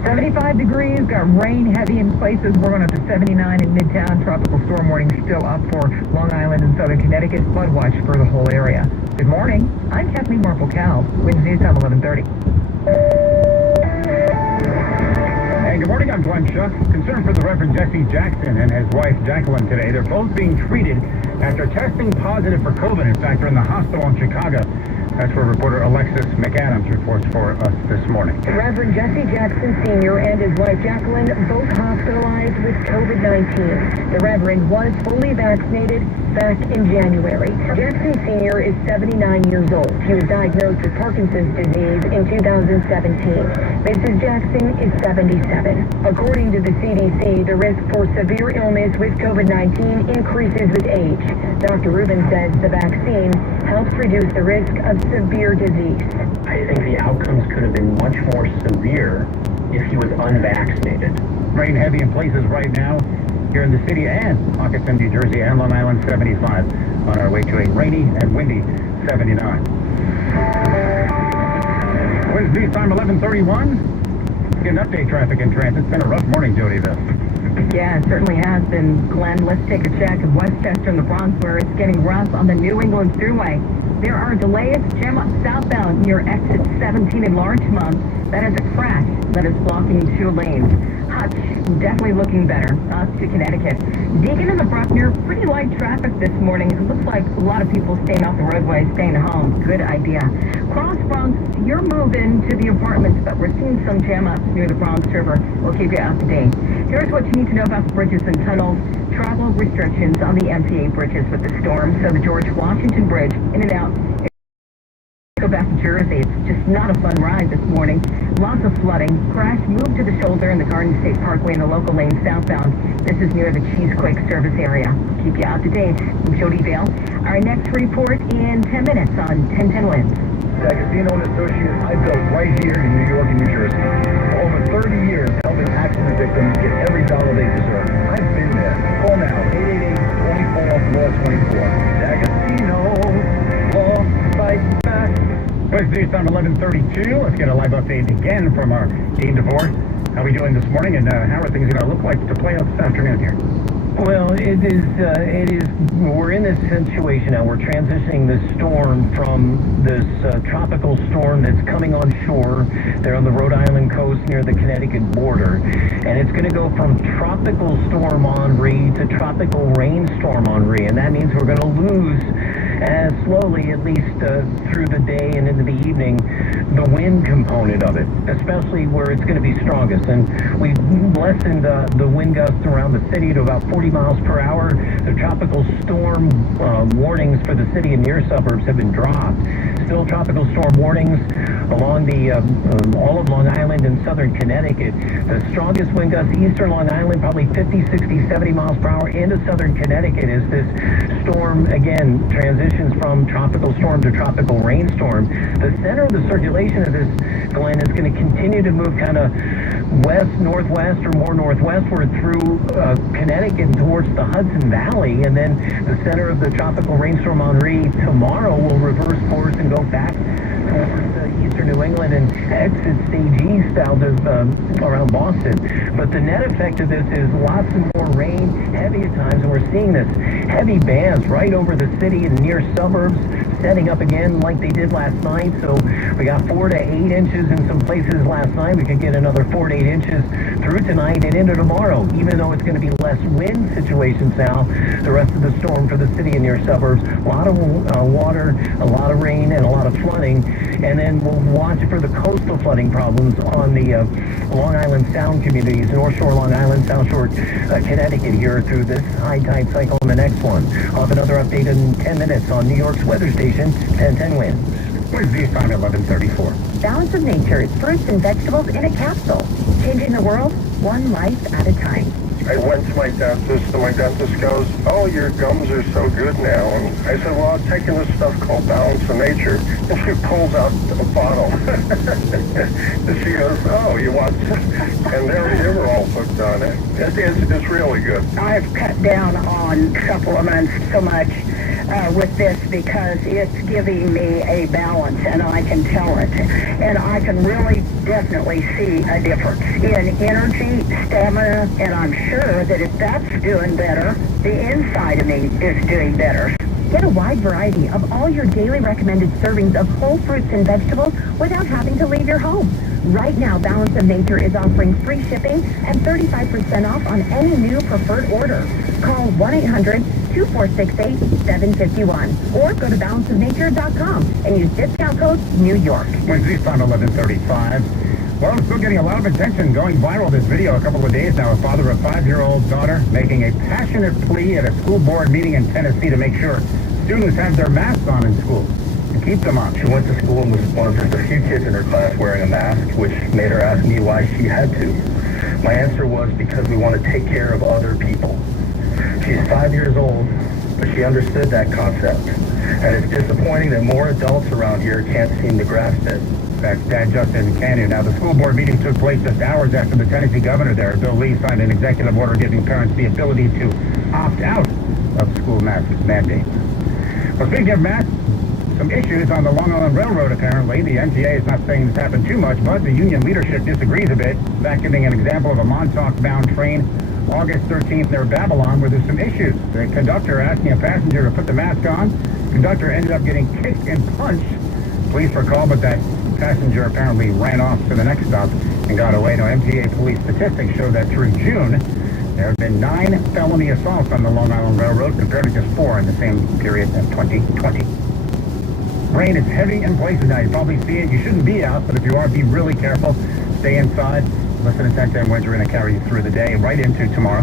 75 degrees, got rain heavy in places. We're going up to 79 in Midtown. Tropical storm warning still up for Long Island and southern Connecticut. Flood watch for the whole area. Good morning. I'm Kathleen Marple-Cal. Winds News Time 11:30. Hey, good morning. I'm Glenn Schuck. Concern for the Reverend Jesse Jackson and his wife Jacqueline today. They're both being treated after testing positive for COVID. In fact, they're in the hospital in Chicago. That's where reporter Alexis McAdams reports for us this morning. Reverend Jesse Jackson Sr. and his wife Jacqueline both hospitalized with COVID-19. The Reverend was fully vaccinated back in January. Jackson Sr. is 79 years old. He was diagnosed with Parkinson's disease in 2017. Mrs. Jackson is 77. According to the CDC, the risk for severe illness with COVID-19 increases with age. Dr. Rubin says the vaccine helps reduce the risk of severe disease. I think the outcomes could have been much more severe if he was unvaccinated. Rain heavy in places right now here in the city and pockets in New Jersey and Long Island, 75. On our way to a rainy and windy 79. Wednesday time 11:31. Getting update traffic in transit. It's been a rough morning, Jody, this. Yeah, it certainly has been, Glenn. Let's take a check of Westchester and the Bronx, where it's getting rough on the New England Thruway. There are delays. Jam up southbound near exit 17 in Larchmont. That is a crash that is blocking 2 lanes. Hutch, definitely looking better. Up to Connecticut. Deacon and the Bruckner, pretty light traffic this morning. It looks like a lot of people staying off the roadway, staying home. Good idea. Cross Bronx, you're moving to the apartments, but we're seeing some jam-ups near the Bronx River. We'll keep you up to date. Here's what you need to know about the bridges and tunnels. Travel restrictions on the Mta Bridges with the storm. So the George Washington Bridge, in and out. Go back to Jersey. It's just not a fun ride this morning. Lots of flooding. Crash moved to the shoulder in the Garden State Parkway in the local lane southbound. This is near the Cheesequake service area. Keep you up to date. I'm Jody Vale. Our next report in 10 minutes on 1010 Wins. D'Agostino and Associates I built right here in New York and New Jersey. For over 30 years, helping accident victims get every dollar they deserve. I've been there. Call now, 888-24-LAW-24. D'Agostino, law fight back. Wednesday time 11:32. Let's get a live update again from our Dean DeVore. How are we doing this morning, and how are things going to look like to play out this afternoon here? Well, it is, we're in this situation now. We're transitioning this storm from this tropical storm that's coming on shore there on the Rhode Island coast near the Connecticut border. And it's going to go from tropical storm Henri to tropical rainstorm Henri. And that means we're going to lose, as slowly, at least through the day and into the evening, the wind component of it, especially where it's going to be strongest. And we've lessened the wind gusts around the city to about 40 miles per hour. The tropical storm warnings for the city and near suburbs have been dropped. Still tropical storm warnings along the all of Long Island and southern Connecticut. The strongest wind gusts eastern Long Island, probably 50, 60, 70 miles per hour into southern Connecticut as this storm, again, transitions from tropical storm to tropical rainstorm. The center of the circulation of this, Glenn, is going to continue to move kind of west, northwest, or more northwestward through Connecticut towards the Hudson Valley, and then the center of the tropical rainstorm Henri tomorrow will reverse course and go back towards eastern New England and exit stage east out of around Boston. But the net effect of this is lots of more rain, heavy at times, and we're seeing this heavy bands right over the city and near suburbs, setting up again like they did last night. So we got 4 to 8 inches in some places last night. We could get another 4 to 8 inches through tonight and into tomorrow, even though it's going to be less wind situations now. The rest of the storm for the city and near suburbs, a lot of water, a lot of rain, and a lot of flooding. And then we'll watch for the coastal flooding problems on the Long Island Sound communities, North Shore Long Island, South Shore Connecticut here through this high tide cycle and the next one. I'll have another update in 10 minutes on New York's weather station, 1010 Winds. Wednesday time 11:34. Balance of Nature, fruits and vegetables in a capsule. Changing the world, one life at a time. I went to my dentist, and my dentist goes, "Oh, your gums are so good now." And I said, "Well, I'm taking this stuff called Balance of Nature." And she pulls out a bottle. And she goes, "Oh, you want some?" And they were all hooked on it. It's really good. I've cut down on supplements so much with this because it's giving me a balance, and I can tell it. And I can really definitely see a difference in energy, stamina, and I'm sure that if that's doing better, the inside of me is doing better. Get a wide variety of all your daily recommended servings of whole fruits and vegetables without having to leave your home. Right now, Balance of Nature is offering free shipping and 35% off on any new preferred order. Call 1-800-2468-751 or go to balanceofnature.com and use discount code New York. Wednesday time 11:35. Well, it's still getting a lot of attention, going viral, this video a couple of days now. A father of a 5-year-old daughter making a passionate plea at a school board meeting in Tennessee to make sure students have their masks on in school and keep them on. She went to school and was one of just a few kids in her class wearing a mask, which made her ask me why she had to. My answer was because we want to take care of other people. She's 5 years old, but she understood that concept. And it's disappointing that more adults around here can't seem to grasp it. That's Dad Justin Canyon. Now, the school board meeting took place just hours after the Tennessee governor there, Bill Lee, signed an executive order giving parents the ability to opt out of school mask mandates. Well, speaking of masks, Some issues on the Long Island Railroad, apparently. The MTA is not saying this happened too much, but the union leadership disagrees a bit. In fact, giving an example of a Montauk-bound train August 13th near Babylon, where there's some issues. The conductor asking a passenger to put the mask on. Conductor ended up getting kicked and punched. Police were called, but that passenger apparently ran off to the next stop and got away. Now, MTA police statistics show that through June, there have been 9 felony assaults on the Long Island Railroad, compared to just 4 in the same period in 2020. Rain is heavy in places now. You probably see it. You shouldn't be out, but if you are, be really careful. Stay inside. Listen to 1010 winds. We're going to carry you through the day, right into tomorrow.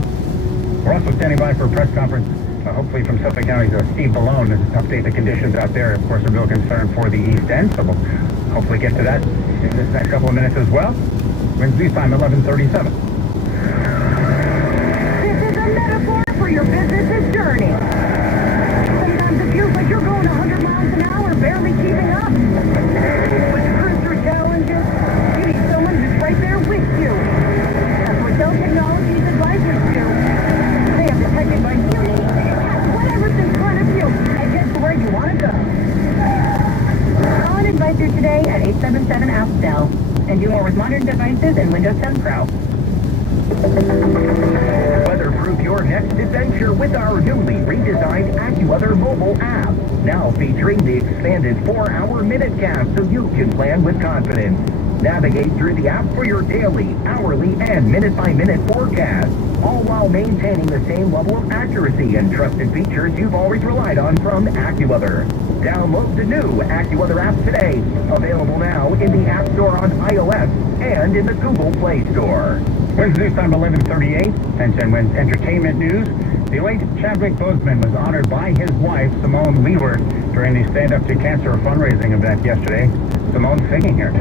We're also standing by for a press conference, hopefully from Suffolk County's Steve Ballone, to update the conditions out there. Of course, a real concern for the East End, so we'll hopefully get to that in this next couple of minutes as well. Winds news time, 11:37. This is a metaphor for your business's journey. Sometimes it feels like you're going 100 miles an hour, barely keeping up. But to cruise through challenges, you need someone who's right there with you. That's what Dell Technologies advisors do. They have detected by beauty, catch whatever's in front of you, and get to where you want to go. Call an advisor today at 877-ASK-DELL and do more with modern devices and Windows 10 Pro. Weatherproof your next adventure with our newly redesigned AccuWeather mobile app. Now featuring the expanded 4-hour minute cast so you can plan with confidence. Navigate through the app for your daily, hourly, and minute-by-minute forecast, all while maintaining the same level of accuracy and trusted features you've always relied on from AccuWeather. Download the new AccuWeather app today. Available now in the App Store on iOS and in the Google Play Store. Winds news time, 11:38. 1010 Winds entertainment news. The late Chadwick Boseman was honored by his wife, Simone Leeward, during the Stand Up to Cancer fundraising event yesterday. Simone singing here.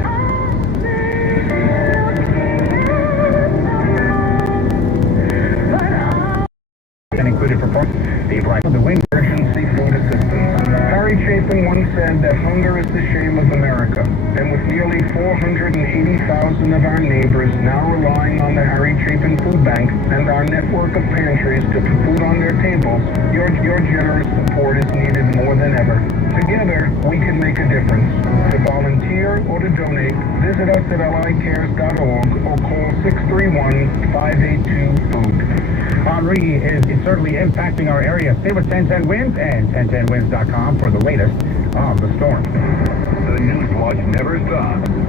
And included performance. The Wind Emergency Food Assistance. Harry Chapin once said that hunger is the shame of America. And with nearly 480,000 of our neighbors now relying on the Harry Chapin Food Bank and our network of pantries to put food on their tables, your generous support is needed more than ever. Together, we can make a difference. To volunteer or to donate, visit us at licares.org or call 631-582-FOOD. Henri is certainly impacting our area. Stay with 1010 Winds and 1010winds.com for the latest on the storm. The news watch never stops. This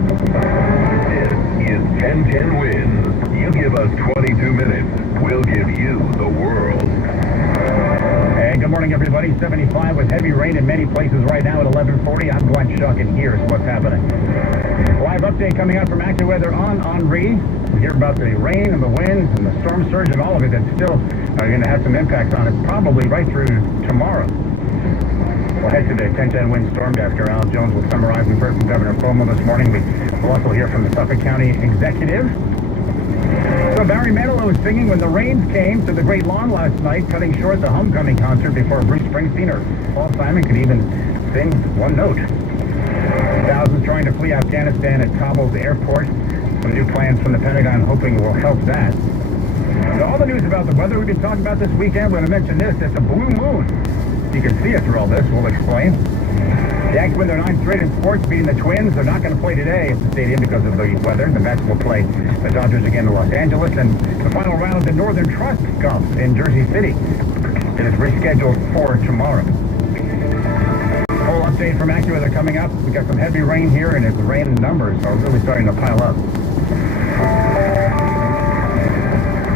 is 1010 Winds. You give us 22 minutes, we'll give you the world. Hey, good morning, everybody. 75 with heavy rain in many places right now at 11:40. I'm Glenn Schuck, and here's what's happening. Live update coming out from AccuWeather on Henri. We hear about the rain and the winds and the storm surge and all of it that's still going to have some impact on it, probably right through tomorrow. We'll head to the 1010 Wind Stormcaster. Al Jones will summarize. We heard from Governor Cuomo this morning. We'll also hear from the Suffolk County executive. So Barry Manilow was singing when the rains came to the Great Lawn last night, cutting short the homecoming concert before Bruce Springsteen or Paul Simon could even sing one note. Thousands trying to flee Afghanistan at Kabul's airport. Some new plans from the Pentagon hoping will help that. So all the news about the weather we've been talking about this weekend, we're going to mention this. It's a blue moon. You can see it through all this. We'll explain. The Yankees win their 9th straight in sports, beating the Twins. They're not going to play today at the stadium because of the weather. The Mets will play the Dodgers again in Los Angeles. And the final round of the Northern Trust Golf in Jersey City. It is rescheduled for tomorrow. Full update from AccuWeather coming up. We got some heavy rain here, and the rain numbers are really starting to pile up.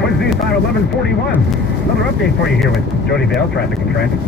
Wednesday time, 11:41. Another update for you here with Jody Vale, Traffic and Transit.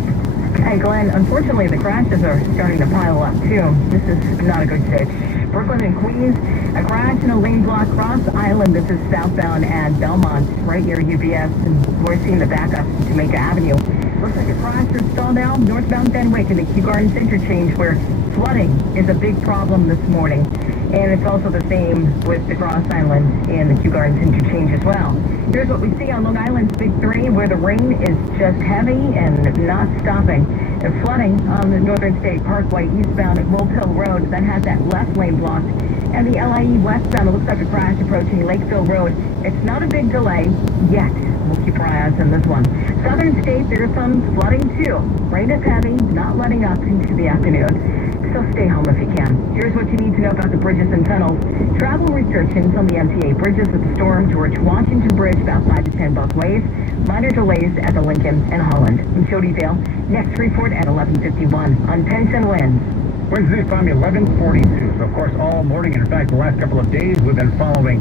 Hey, Glenn, unfortunately, the crashes are starting to pile up, too. This is not a good stitch. Brooklyn and Queens, a crash in a lane block cross island. This is southbound at Belmont, right near UBS, and we're seeing the backup to Jamaica Avenue. Looks like a crash is stalled out northbound Fenwick in the Kew Gardens interchange, where flooding is a big problem this morning. And it's also the same with the Cross Island and the Kew Gardens interchange as well. Here's what we see on Long Island's Big 3, where the rain is just heavy and not stopping. And flooding on the Northern State Parkway eastbound at Wolf Hill Road, that has that left lane blocked. And the LIE westbound, it looks like a crash approaching Lakeville Road. It's not a big delay yet. We'll keep our eyes on this one. Southern State, there's some flooding too. Rain is heavy, not letting up into the afternoon. so stay home if you can. Here's what you need to know about the bridges and tunnels. Travel restrictions on the Mta Bridges with the storm towards Washington Bridge about 5 to 10 both ways. Minor delays at the Lincoln and Holland. And show detail, next report at 11:51 on 10-10 winds. Winds this time 11:42. So, of course, all morning, and in fact, the last couple of days, we've been following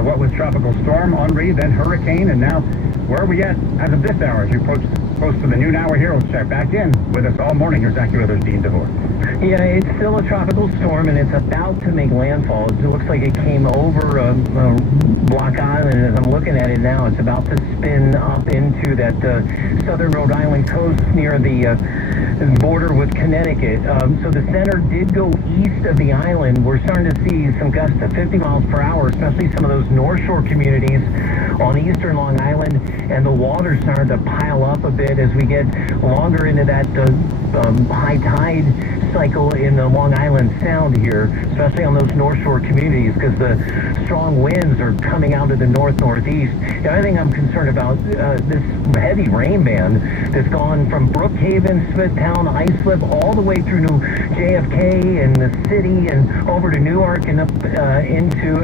what was Tropical Storm Henri, then Hurricane, and now where are we at as of this hour? As we approach close to the noon hour here, let's check back in with us all morning. Here's AccuWeather's Dean DeVore. Yeah, it's still a tropical storm, and it's about to make landfall. It looks like it came over Block Island, and as I'm looking at it now, it's about to spin up into that southern Rhode Island coast near the border with Connecticut. So the center did go east of the island. We're starting to see some gusts of 50 miles per hour, especially some of those North Shore communities on eastern Long Island, and the water's starting to pile up a bit as we get longer into that high tide cycle in the Long Island Sound here, especially on those North Shore communities, because the strong winds are coming out of the north-northeast. The other thing I'm concerned about, this heavy rain band that's gone from Brookhaven, Smithtown, Islip, all the way through JFK and the city and over to Newark and up into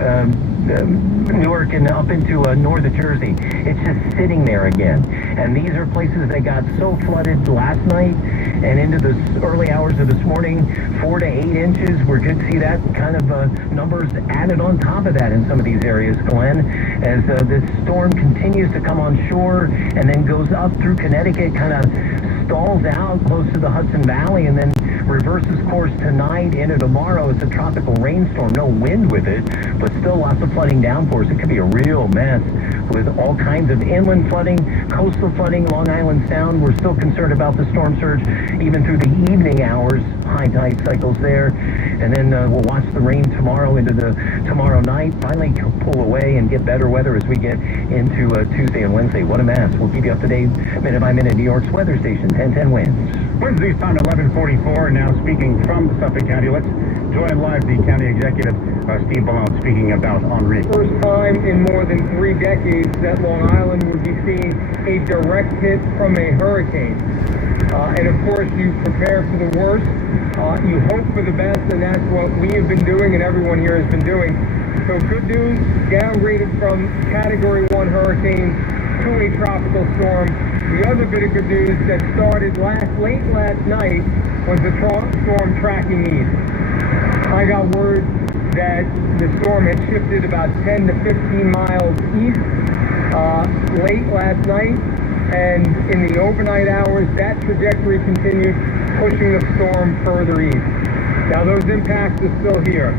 Newark and up into northern Jersey. It's just sitting there again. And these are places that got so flooded last night and into the early hours of this morning, 4 to 8 inches. We're good to see that kind of numbers added on top of that in some of these areas, Glenn, as this storm continues to come on shore and then goes up through Connecticut, kind of stalls out close to the Hudson Valley, and then reverses course tonight into tomorrow. It's a tropical rainstorm, no wind with it, but still lots of flooding downpours. It could be a real mess with all kinds of inland flooding, coastal flooding, Long Island Sound. We're still concerned about the storm surge even through the evening hours, high tide cycles there. And then we'll watch the rain tomorrow into the tomorrow night, finally pull away and get better weather as we get into Tuesday and Wednesday. What a mess. We'll keep you up to date minute by minute. New York's weather station, 10-10 winds. Wednesday's time 11:44. Now speaking from Suffolk County, let's join live the county executive, Steve Ballone, speaking about Henri. First time in more than 3 decades that Long Island would be seeing a direct hit from a hurricane. And of course, you prepare for the worst, you hope for the best, and that's what we have been doing and everyone here has been doing. So good news, downgraded from Category 1 hurricane to a tropical storm. The other bit of good news that started late last night was the storm tracking east. I got word that the storm had shifted about 10 to 15 miles east late last night, and in the overnight hours that trajectory continued, pushing the storm further east. Now those impacts are still here.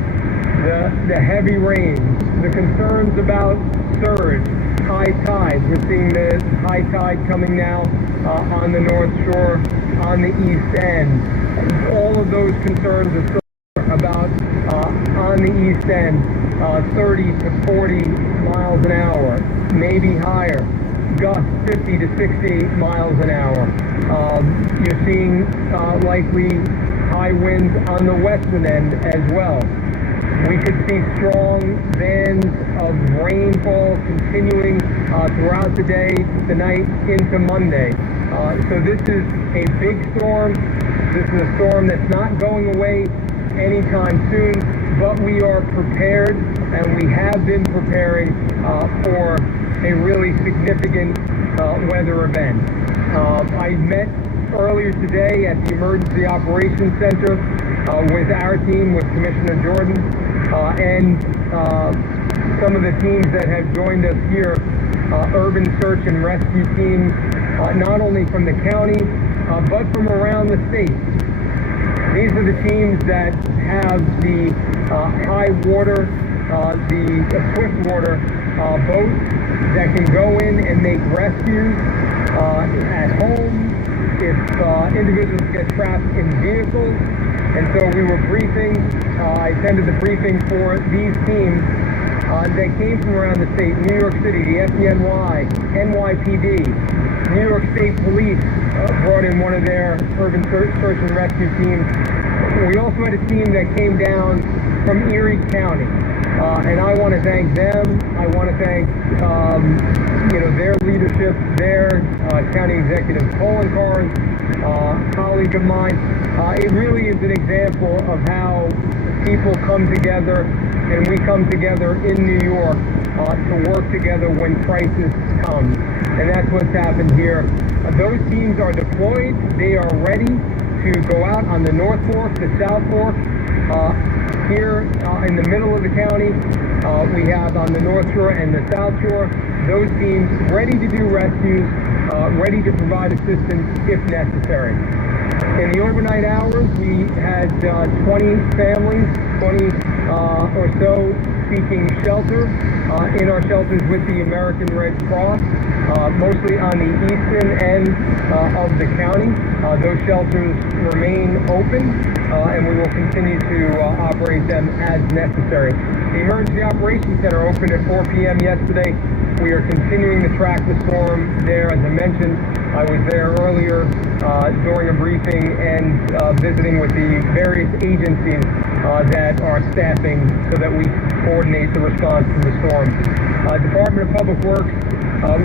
The heavy rains, the concerns about surge, high tides. We're seeing the high tide coming now on the North Shore, on the East End. All of those concerns are still about on the East End, 30 to 40 miles an hour, maybe higher, gusts 50 to 60 miles an hour. You're seeing likely high winds on the western end as well. We could see strong bands of rainfall continuing throughout the day, the night into Monday. So this is a big storm. This is a storm that's not going away anytime soon, but we are prepared, and we have been preparing for a really significant weather event. I met earlier today at the Emergency Operations Center with our team, with Commissioner Jordan, and some of the teams that have joined us here, urban search and rescue teams, not only from the county, but from around the state. These are the teams that have the high water, the swift water boats that can go in and make rescues at home if individuals get trapped in vehicles. And so we were briefing, I attended the briefing for these teams that came from around the state: New York City, the FDNY, NYPD, New York State Police brought in one of their urban search and rescue teams. We also had a team that came down from Erie County, and I want to thank them. I want to thank their leadership, their county executive polling cars, colleagues colleague of mine. It really is an example of how people come together and we come together in New York to work together when crisis comes. And that's what's happened here. Those teams are deployed. They are ready to go out on the North Fork, the South Fork. Here in the middle of the county, we have on the North Shore and the South Shore, those teams ready to do rescues, ready to provide assistance if necessary. In the overnight hours, we had 20 families, 20 or so seeking shelter in our shelters with the American Red Cross, mostly on the eastern end of the county. Those shelters remain open, and we will continue to operate them as necessary. The Emergency Operations Center opened at 4 p.m. yesterday. We are continuing to track the storm there. As I mentioned, I was there earlier during a briefing and visiting with the various agencies that are staffing so that we coordinate the response to the storm. Department of Public Works,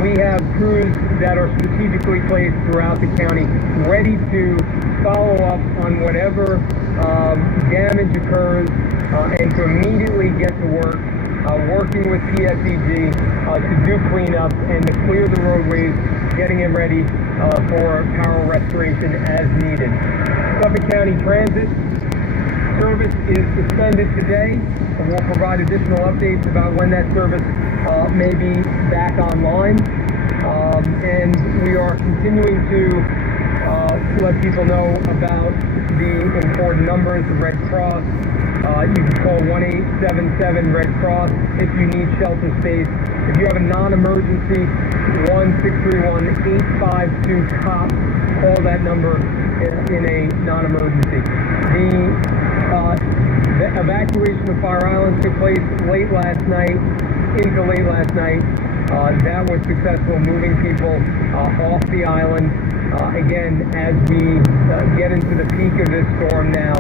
we have crews that are strategically placed throughout the county, ready to follow up on whatever damage occurs and to immediately get to work, working with PSEG to do cleanup and to clear the roadways, getting it ready for power restoration as needed. Suffolk County Transit service is suspended today, and we'll provide additional updates about when that service may be back online. And we are continuing to let people know about the important numbers, the Red Cross. You can call 1-877-RED-CROSS if you need shelter space. If you have a non-emergency, 1-631-852-COP. Call that number in a non-emergency. The evacuation of Fire Island took place late last night, into late last night. That was successful, moving people off the island. Again, as we get into the peak of this storm now,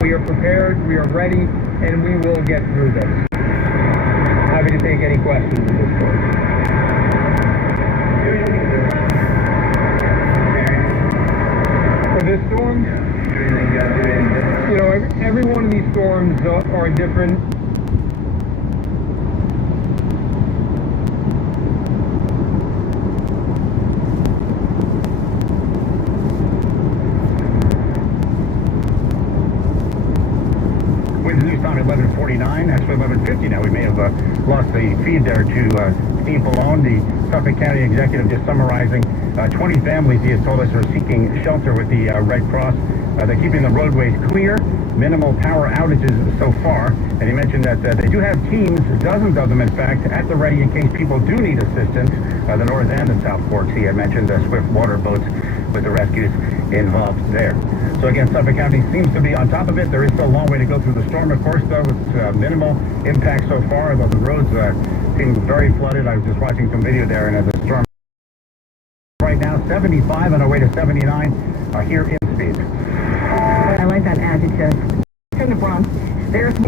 we are prepared, we are ready, and we will get through this. Happy to take any questions at this point. For this storm, you know, every one of these storms are different. Time 11:49, actually 11:50 now. We may have lost the feed there to Steve Ballone, the Suffolk County executive, just summarizing 20 families, he has told us, are seeking shelter with the Red Cross. They're keeping the roadways clear, minimal power outages so far, and he mentioned that they do have teams, dozens of them in fact, at the ready in case people do need assistance. The North and the South Forks, he had mentioned swift water boats with the rescues involved there. So again, Suffolk County seems to be on top of it. There is still a long way to go through the storm, of course, though, with minimal impact so far, although the roads seem very flooded. I was just watching some video there, and the storm right now, 75 on our way to 79 here in speed. I like that adjective. In the Bronx, there's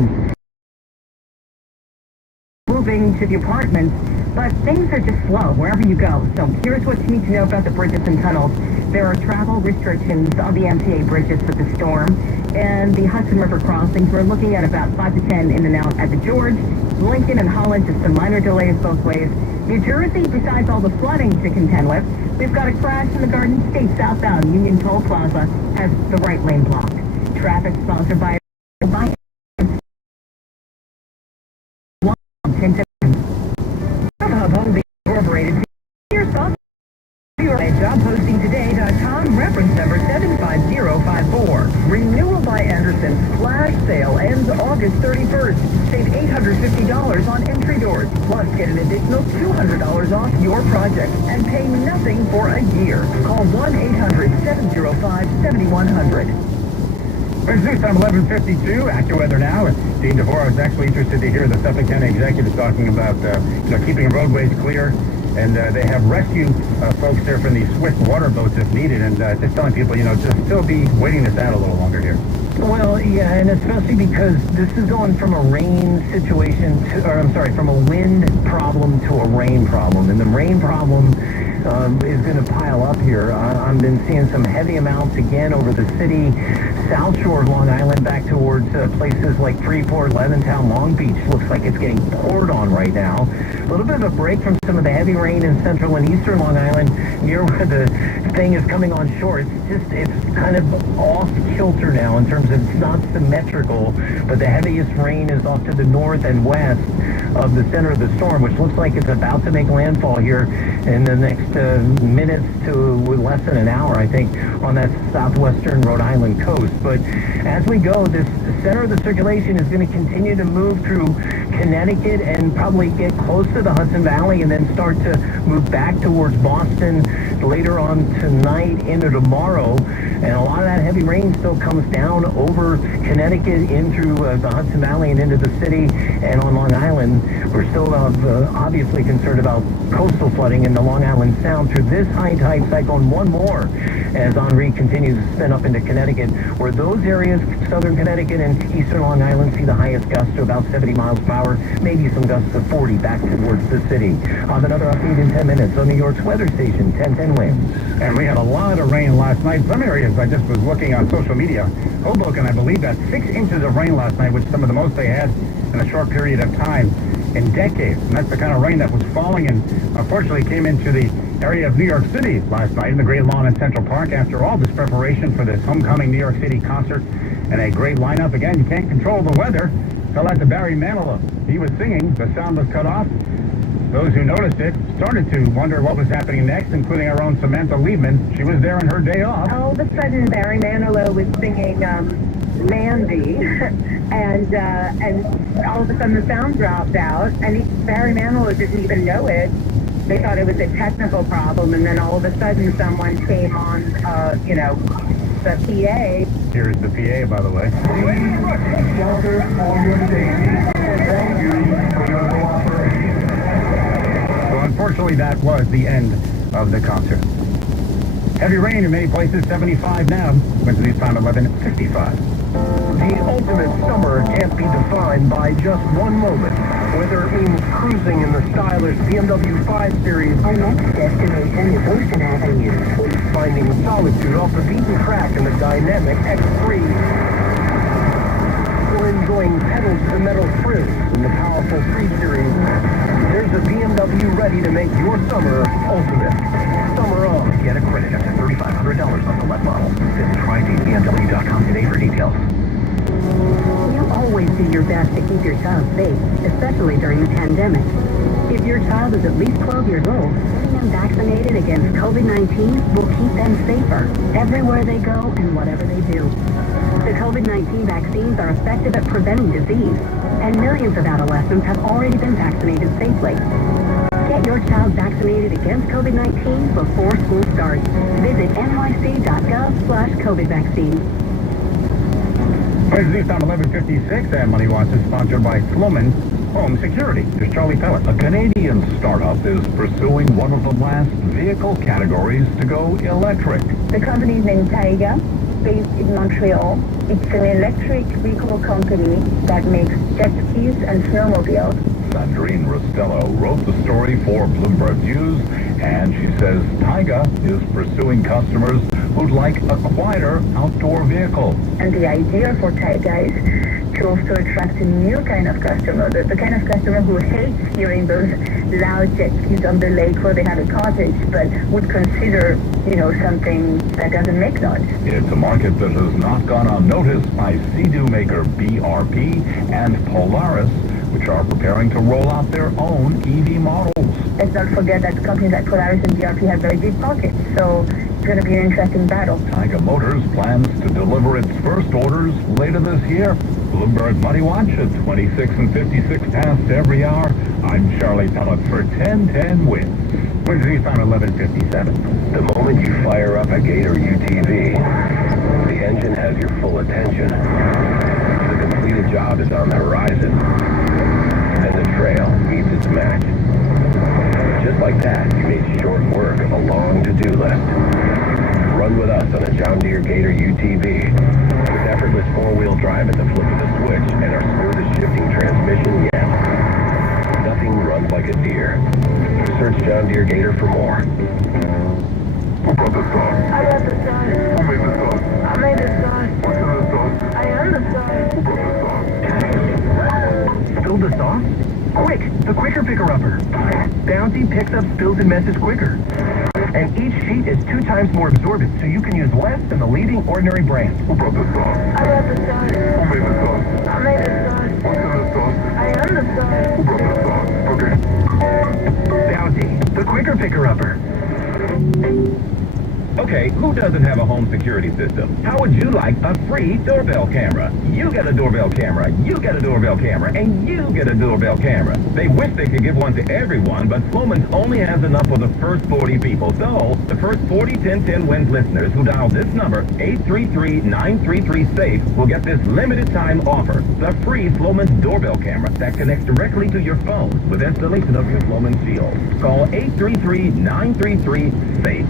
moving to the apartments, but things are just slow wherever you go. So here's what you need to know about the bridges and tunnels. There are travel restrictions on the Mta Bridges with the storm, and the Hudson River crossings. We're looking at about 5 to 10 in and out at the George, Lincoln, and Holland. Just some minor delays both ways. New Jersey, besides all the flooding to contend with, we've got a crash in the Garden State southbound. Union Toll Plaza has the right lane blocked. Traffic sponsored by Home Incorporated. JobPostingToday.com, reference number 75054. Renewal by Anderson's flash sale ends August 31st. Save $850 on entry doors, plus get an additional $200 off your project and pay nothing for a year. Call 1-800-705-7100. It's news time 11:52. AccuWeather now. Dean DeVore, I was actually interested to hear the Suffolk County executive talking about keeping roadways clear. And they have rescue folks there from these swift water boats if needed, and just telling people, to still be waiting this out a little longer here. Well, yeah, and especially because this is going from a rain situation from a wind problem to a rain problem. And the rain problem is going to pile up here. I've been seeing some heavy amounts again over the city, South Shore of Long Island, back towards places like Freeport, Levittown, Long Beach. Looks like it's getting poured on right now. A little bit of a break from some of the heavy rain in central and eastern Long Island, near where the thing is coming on shore. It's kind of off kilter now in terms of it's not symmetrical, but the heaviest rain is off to the north and west of the center of the storm, which looks like it's about to make landfall here in the next minutes to less than an hour, I think, on that southwestern Rhode Island coast. But as we go, this center of the circulation is going to continue to move through Connecticut and probably get close to the Hudson Valley and then start to move back towards Boston later on tonight into tomorrow. And a lot of that heavy rain still comes down over Connecticut in through the Hudson Valley and into the city and on Long Island. We're still obviously concerned about coastal flooding in the Long Island Sound through this high-tide cyclone. One more as Henri continues to spin up into Connecticut, where those areas, southern Connecticut and eastern Long Island, see the highest gusts to about 70 miles per hour, maybe some gusts of 40 back towards the city. I'll have another update in 10 minutes on New York's weather station, 1010 Winds. And we had a lot of rain last night. Some areas, I just was looking on social media, Hoboken, I believe, got 6 inches of rain last night, which is some of the most they had in a short period of time in decades. And that's the kind of rain that was falling and unfortunately came into the area of New York City last night in the Great Lawn and Central Park after all this preparation for this homecoming New York City concert and a great lineup. Again, you can't control the weather. Tell that to Barry Manilow. He was singing. The sound was cut off. Those who noticed it started to wonder what was happening next, including our own Samantha Liebman. She was there on her day off. All of a sudden, Barry Manilow was singing Mandy, and all of a sudden the sound dropped out, and Barry Manilow didn't even know it. They thought it was a technical problem, and then all of a sudden someone came on, the PA. Here's the PA, by the way. So unfortunately, that was the end of the concert. Heavy rain in many places, 75 now. Wednesday time, 11:55. The ultimate summer can't be defined by just one moment. Whether it means cruising in the stylish BMW 5 Series, Our next destination is Ocean Avenue. finding solitude off the beaten track in the dynamic X3, or enjoying pedal to the metal thrills in the powerful 3 Series, there's a BMW ready to make your summer ultimate. Summer on. Get a credit up to $3,500 on select models. Visit TryBMW.com today for details. You always do your best to keep your child safe, especially during the pandemic. If your child is at least 12 years old, getting them vaccinated against COVID-19 will keep them safer everywhere they go and whatever they do. The COVID-19 vaccines are effective at preventing disease, and millions of adolescents have already been vaccinated safely. Get your child vaccinated against COVID-19 before school starts. Visit nyc.gov/COVID vaccine. Wednesday time, 11:56, and Money Watch is sponsored by Sloman Home Security. Here's Charlie Pellet. A Canadian startup is pursuing one of the last vehicle categories to go electric. The company is named Taiga, based in Montreal. It's an electric vehicle company that makes jet skis and snowmobiles. Sandrine Rostello wrote the story for Bloomberg News, and she says Taiga is pursuing customers who'd like a quieter outdoor vehicle. And the idea for Taiga is to also attract a new kind of customer, the kind of customer who hates hearing those loud jet skis on the lake where they have a cottage, but would consider, something that doesn't make noise. It's a market that has not gone unnoticed by Sea-Doo maker BRP and Polaris, which are preparing to roll out their own EV models. Let's not forget that companies like Polaris and BRP have very deep pockets, so it's going to be an interesting battle. Taiga Motors plans to deliver its first orders later this year. Bloomberg Money Watch at 26 and 56 past every hour. I'm Charlie Pellet for 1010 Winds. Wednesday time, 11:57. The moment you fire up a Gator UTV, the engine has your full attention. The completed job is on the horizon, and the trail meets its match. Just like that, you made short work of a long to-do list. Run with us on a John Deere Gator UTV. With effortless four-wheel drive at the flip of the switch and our smoothest shifting transmission yet. Nothing runs like a Deere. Search John Deere Gator for more. Who brought the sauce? I got the sauce. Who made the sauce? I made the sauce. What's in the sauce? I am the sauce. Who brought the sauce? Spilled the sauce? Quick, the quicker picker-upper. Bounty picks up spills and messes quicker. And each sheet is 2 times more absorbent, so you can use less than the leading ordinary brand. Who brought the sauce? I got the sauce. Who made the sauce? I made the sauce. What's in the sauce? I am the sauce. Who brought the sauce? Okay. Bounty, the quicker picker-upper. Okay, who doesn't have a home security system? How would you like a free doorbell camera? You get a doorbell camera, you get a doorbell camera, and you get a doorbell camera. They wish they could give one to everyone, but Sloman's only has enough for the first 40 people. So, the first 40 1010 Wins listeners who dial this number, 833-933-SAFE, will get this limited time offer. The free Sloman's doorbell camera that connects directly to your phone with installation of your Sloman Shield. Call 833-933-SAFE.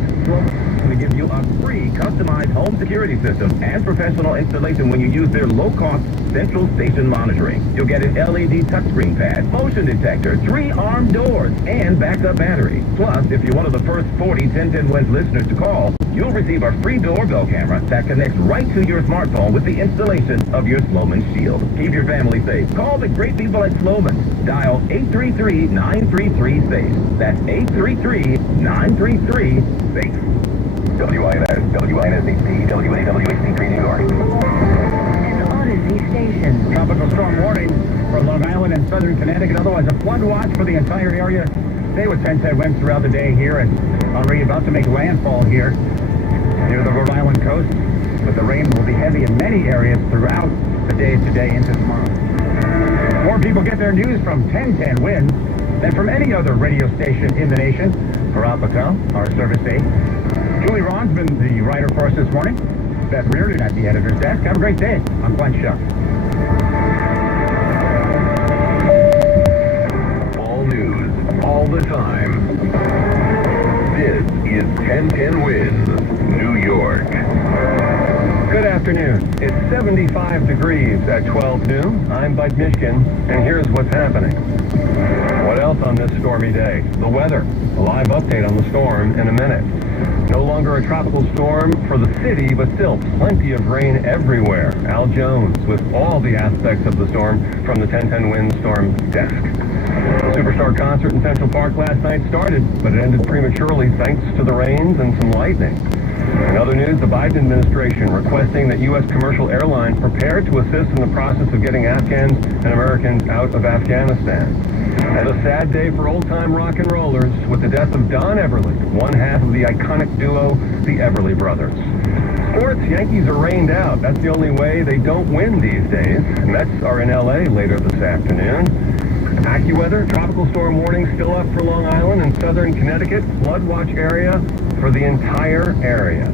To give you a free customized home security system and professional installation when you use their low-cost central station monitoring. You'll get an LED touchscreen pad, motion detector, 3 armed doors, and backup battery. Plus, if you're one of the first 40 1010 Wins listeners to call, you'll receive a free doorbell camera that connects right to your smartphone with the installation of your Sloman Shield. Keep your family safe. Call the great people at Sloman. Dial 833-933-SAFE. That's 833-933-SAFE. WINS, WINS-HD, WAWHD3 New York. An Odyssey station. Tropical storm warning for Long Island and southern Connecticut. Otherwise, a flood watch for the entire area. Stay with 10-10 winds throughout the day here, and Henri about to make landfall here near the Rhode Island coast. But the rain will be heavy in many areas throughout the day today into tomorrow. More people get their news from 10-10 winds than from any other radio station in the nation. For Alpaca, our service day. Julie Ron's been the writer for us this morning. Beth Reardon at the editor's desk. Have a great day. I'm Glenn Shuck. All news, all the time. This is 1010 Wins, New York. Good afternoon. It's 75 degrees at 12 noon. I'm Bud Mishkin, and here's what's happening. What else on this stormy day? The weather. A live update on the storm in a minute. No longer a tropical storm for the city, but still plenty of rain everywhere. Al Jones with all the aspects of the storm from the 1010 Winds Storm Desk. The Superstar concert in Central Park last night started, but it ended prematurely thanks to the rains and some lightning. In other news, the Biden administration requesting that U.S. commercial airlines prepare to assist in the process of getting Afghans and Americans out of Afghanistan. And a sad day for old-time rock and rollers with the death of Don Everly, one half of the iconic duo, the Everly Brothers. Sports, Yankees are rained out. That's the only way they don't win these days. Mets are in L.A. later this afternoon. AccuWeather, tropical storm warning still up for Long Island and southern Connecticut. Flood watch area for the entire area.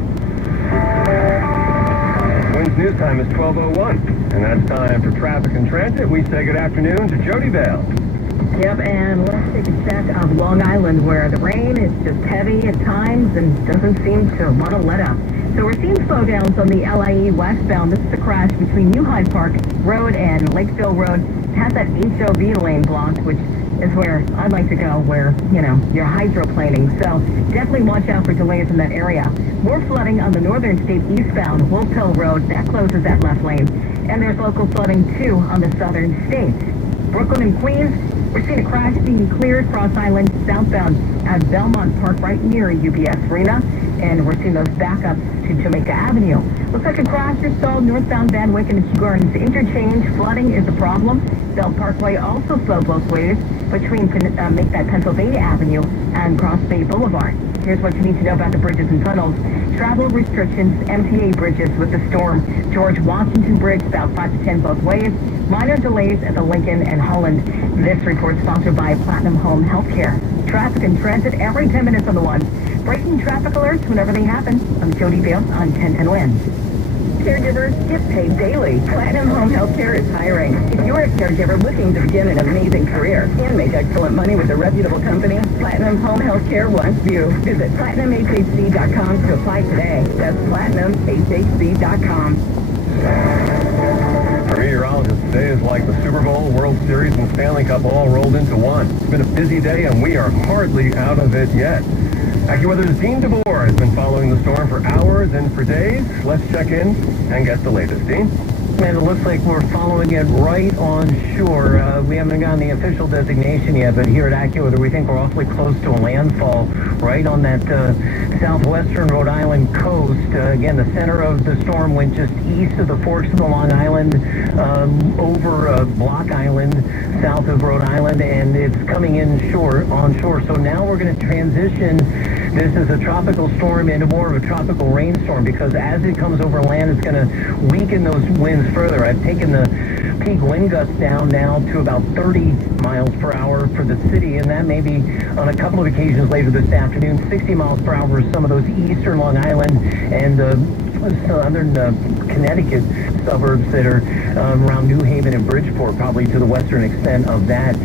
Winds news time is 12:01, and that's time for traffic and transit. We say good afternoon to Jody Bell. Yep, and let's take a check of Long Island, where the rain is just heavy at times and doesn't seem to want to let up. So we're seeing slowdowns on the LIE westbound. This is a crash between New Hyde Park Road and Lakeville Road. It has that HOV lane blocked, which is where I'd like to go, where, you know, you're hydroplaning. So definitely watch out for delays in that area. More flooding on the northern state eastbound Wolf Hill Road. That closes that left lane. And there's local flooding, too, on the southern state. Brooklyn and Queens, we're seeing a crash being cleared Cross Island southbound at Belmont Park right near UBS Arena. And we're seeing those backups to Jamaica Avenue. Looks like a crash is stalled northbound Van Wyck and Kew Gardens interchange. Flooding is a problem. Belt Parkway also slowed both ways between make that Pennsylvania Avenue and Cross Bay Boulevard. Here's what you need to know about the bridges and tunnels. Travel restrictions, Mta Bridges with the storm. George Washington Bridge, about 5 to 10 both ways. Minor delays at the Lincoln and Holland. This report sponsored by Platinum Home Healthcare. Traffic and transit every 10 minutes on the one. Breaking traffic alerts whenever they happen. I'm Jody Bale on 1010 Wins. Caregivers get paid daily. Platinum Home Healthcare is hiring. If you're a caregiver looking to begin an amazing career and make excellent money with a reputable company, Platinum Home Healthcare wants you. Visit PlatinumHHC.com to apply today. That's PlatinumHHC.com. For meteorology. meteorologists, today is like the Super Bowl, World Series, and Stanley Cup all rolled into one. It's been a busy day, and we are hardly out of it yet. AccuWeather's Dean DeBoer has been following the storm for hours and for days. Let's check in and get the latest. Dean? And it looks like we're following it right on shore. We haven't gotten the official designation yet, but here at AccuWeather, we think we're awfully close to a landfall right on that southwestern Rhode Island coast. Again, the center of the storm went just east of the Forks of the Long Island, over Block Island, south of Rhode Island, and it's coming in on shore. So now we're going to transition this is a tropical storm into more of a tropical rainstorm, because as it comes over land, it's going to weaken those winds further. I've taken the peak wind gusts down now to about 30 miles per hour for the city, and that may be on a couple of occasions later this afternoon. 60 miles per hour for some of those eastern Long Island and southern Connecticut suburbs that are around New Haven and Bridgeport, probably to the western extent of that.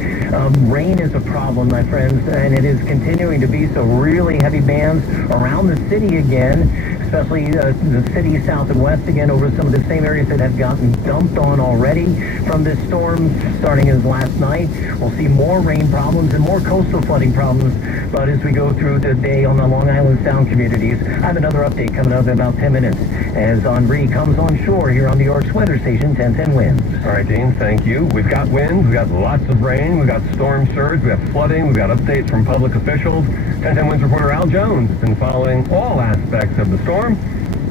Rain is a problem, my friends, and it is continuing to be so. Really heavy bands around the city again, especially the city south and west again, over some of the same areas that have gotten dumped on already from this storm starting as last night. We'll see more rain problems and more coastal flooding problems, but as we go through the day on the Long Island Sound communities. I have another update coming up in about 10 minutes as Henri comes on shore here on New York's weather station, 1010 Winds. All right, Dean, thank you. We've got winds, we've got lots of rain, we've got storm surge, we have flooding, we've got updates from public officials. 1010 Winds reporter Al Jones has been following all aspects of the storm,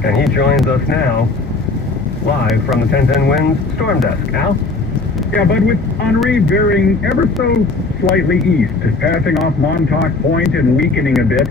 and he joins us now live from the 1010 Winds storm desk. Al? Yeah, but with Henri veering ever so slightly east, passing off Montauk Point and weakening a bit,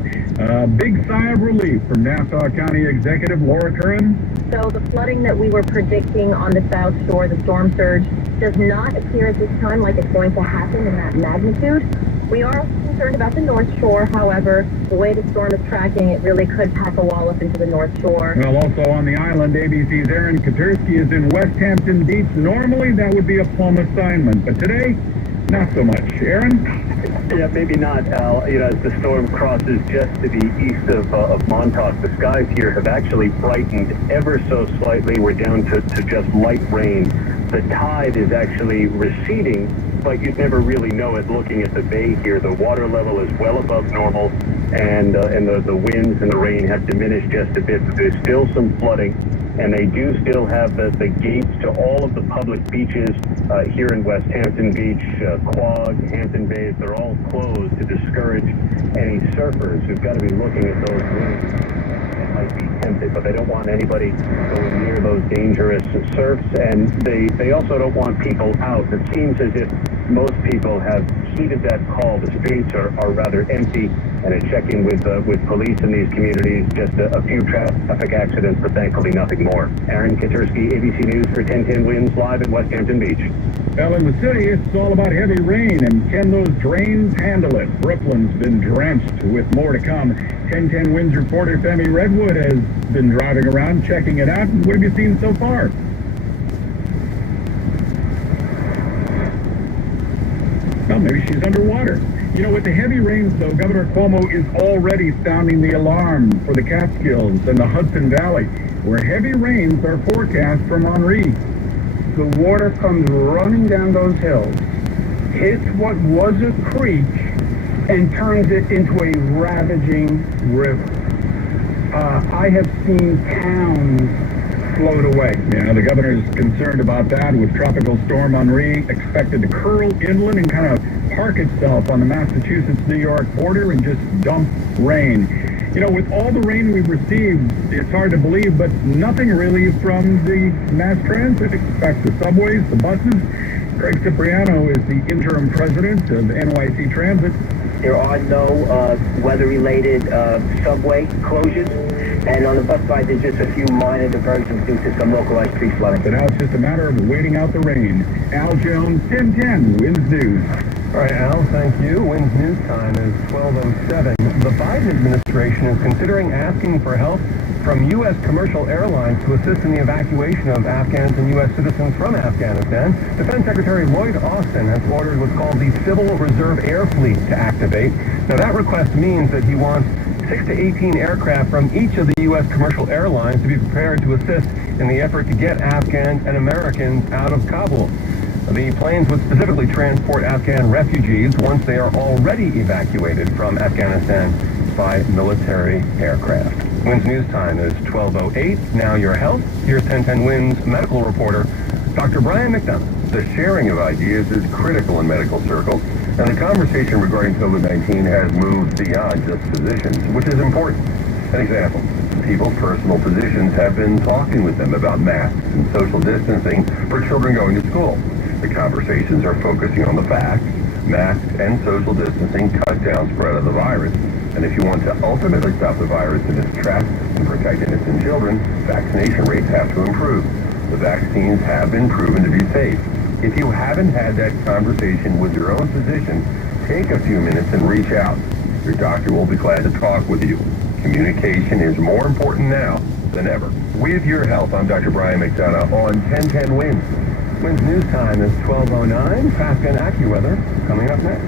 big sigh of relief from Nassau County Executive Laura Curran. So the flooding that we were predicting on the South Shore, the storm surge, does not appear at this time like it's going to happen in that magnitude. We are concerned about the North Shore, however. The way the storm is tracking, it really could pack a wall up into the North Shore. Well, also on the island, ABC's Aaron Katursky is in West Hampton Beach. Normally, that would be a plum assignment, but today, not so much. Aaron? Yeah, maybe not, Al. You know, as the storm crosses just to the east of Montauk, the skies here have actually brightened ever so slightly. We're down to just light rain. The tide is actually receding, but you'd never really know it looking at the bay here. The water level is well above normal, and the winds and the rain have diminished just a bit, but there's still some flooding, and they do still have the gates to all of the public beaches here in West Hampton Beach, Quag, Hampton Bays. They're all closed to discourage any surfers who've got to be looking at those winds. Might be tempted, but they don't want anybody going near those dangerous surfs, and they also don't want people out. It seems as if most people have heeded that call. The streets are rather empty, and a check-in with police in these communities, just a few traffic accidents, but thankfully nothing more. Aaron Katursky, ABC News for 1010 Winds, live at West Hampton Beach. Well, in the city, it's all about heavy rain, and can those drains handle it? Brooklyn's been drenched with more to come. 1010 Winds reporter Femi Redwood has been driving around checking it out. What have you seen so far? Well, maybe she's underwater. You know, with the heavy rains, though, Governor Cuomo is already sounding the alarm for the Catskills and the Hudson Valley, where heavy rains are forecast from Henri. The water comes running down those hills, hits what was a creek, and turns it into a ravaging river. I have seen towns float away. Yeah, the governor's concerned about that, with Tropical Storm Henri expected to curl inland and kind of park itself on the Massachusetts-New York border and just dump rain. You know, with all the rain we've received, it's hard to believe, but nothing really from the mass transit. Expect the subways, the buses. Craig Cipriano is the interim president of NYC Transit. There are no weather-related subway closures, and on the bus side, there's just a few minor diversions due to some localized tree flooding. So now it's just a matter of waiting out the rain. Al Jones, 1010 Winds News. All right, Al, thank you. Winds News time is 12:07. The Biden administration is considering asking for help from U.S. commercial airlines to assist in the evacuation of Afghans and U.S. citizens from Afghanistan. Defense Secretary Lloyd Austin has ordered what's called the Civil Reserve Air Fleet to activate. Now, that request means that he wants 6 to 18 aircraft from each of the U.S. commercial airlines to be prepared to assist in the effort to get Afghans and Americans out of Kabul. The planes would specifically transport Afghan refugees once they are already evacuated from Afghanistan by military aircraft. WINS News Time is 12:08. Now your health. Here's 1010 WINS medical reporter, Dr. Brian McDonough. The sharing of ideas is critical in medical circles, and the conversation regarding COVID-19 has moved beyond just physicians, which is important. An example, people's personal physicians have been talking with them about masks and social distancing for children going to school. The conversations are focusing on the facts. Masks and social distancing cut down spread of the virus. And if you want to ultimately stop the virus in its tracks and protect innocent children, vaccination rates have to improve. The vaccines have been proven to be safe. If you haven't had that conversation with your own physician, take a few minutes and reach out. Your doctor will be glad to talk with you. Communication is more important now than ever. With your health, I'm Dr. Brian McDonough on 1010 WINS. WINS News Time is 12:09. Traffic and AccuWeather coming up next.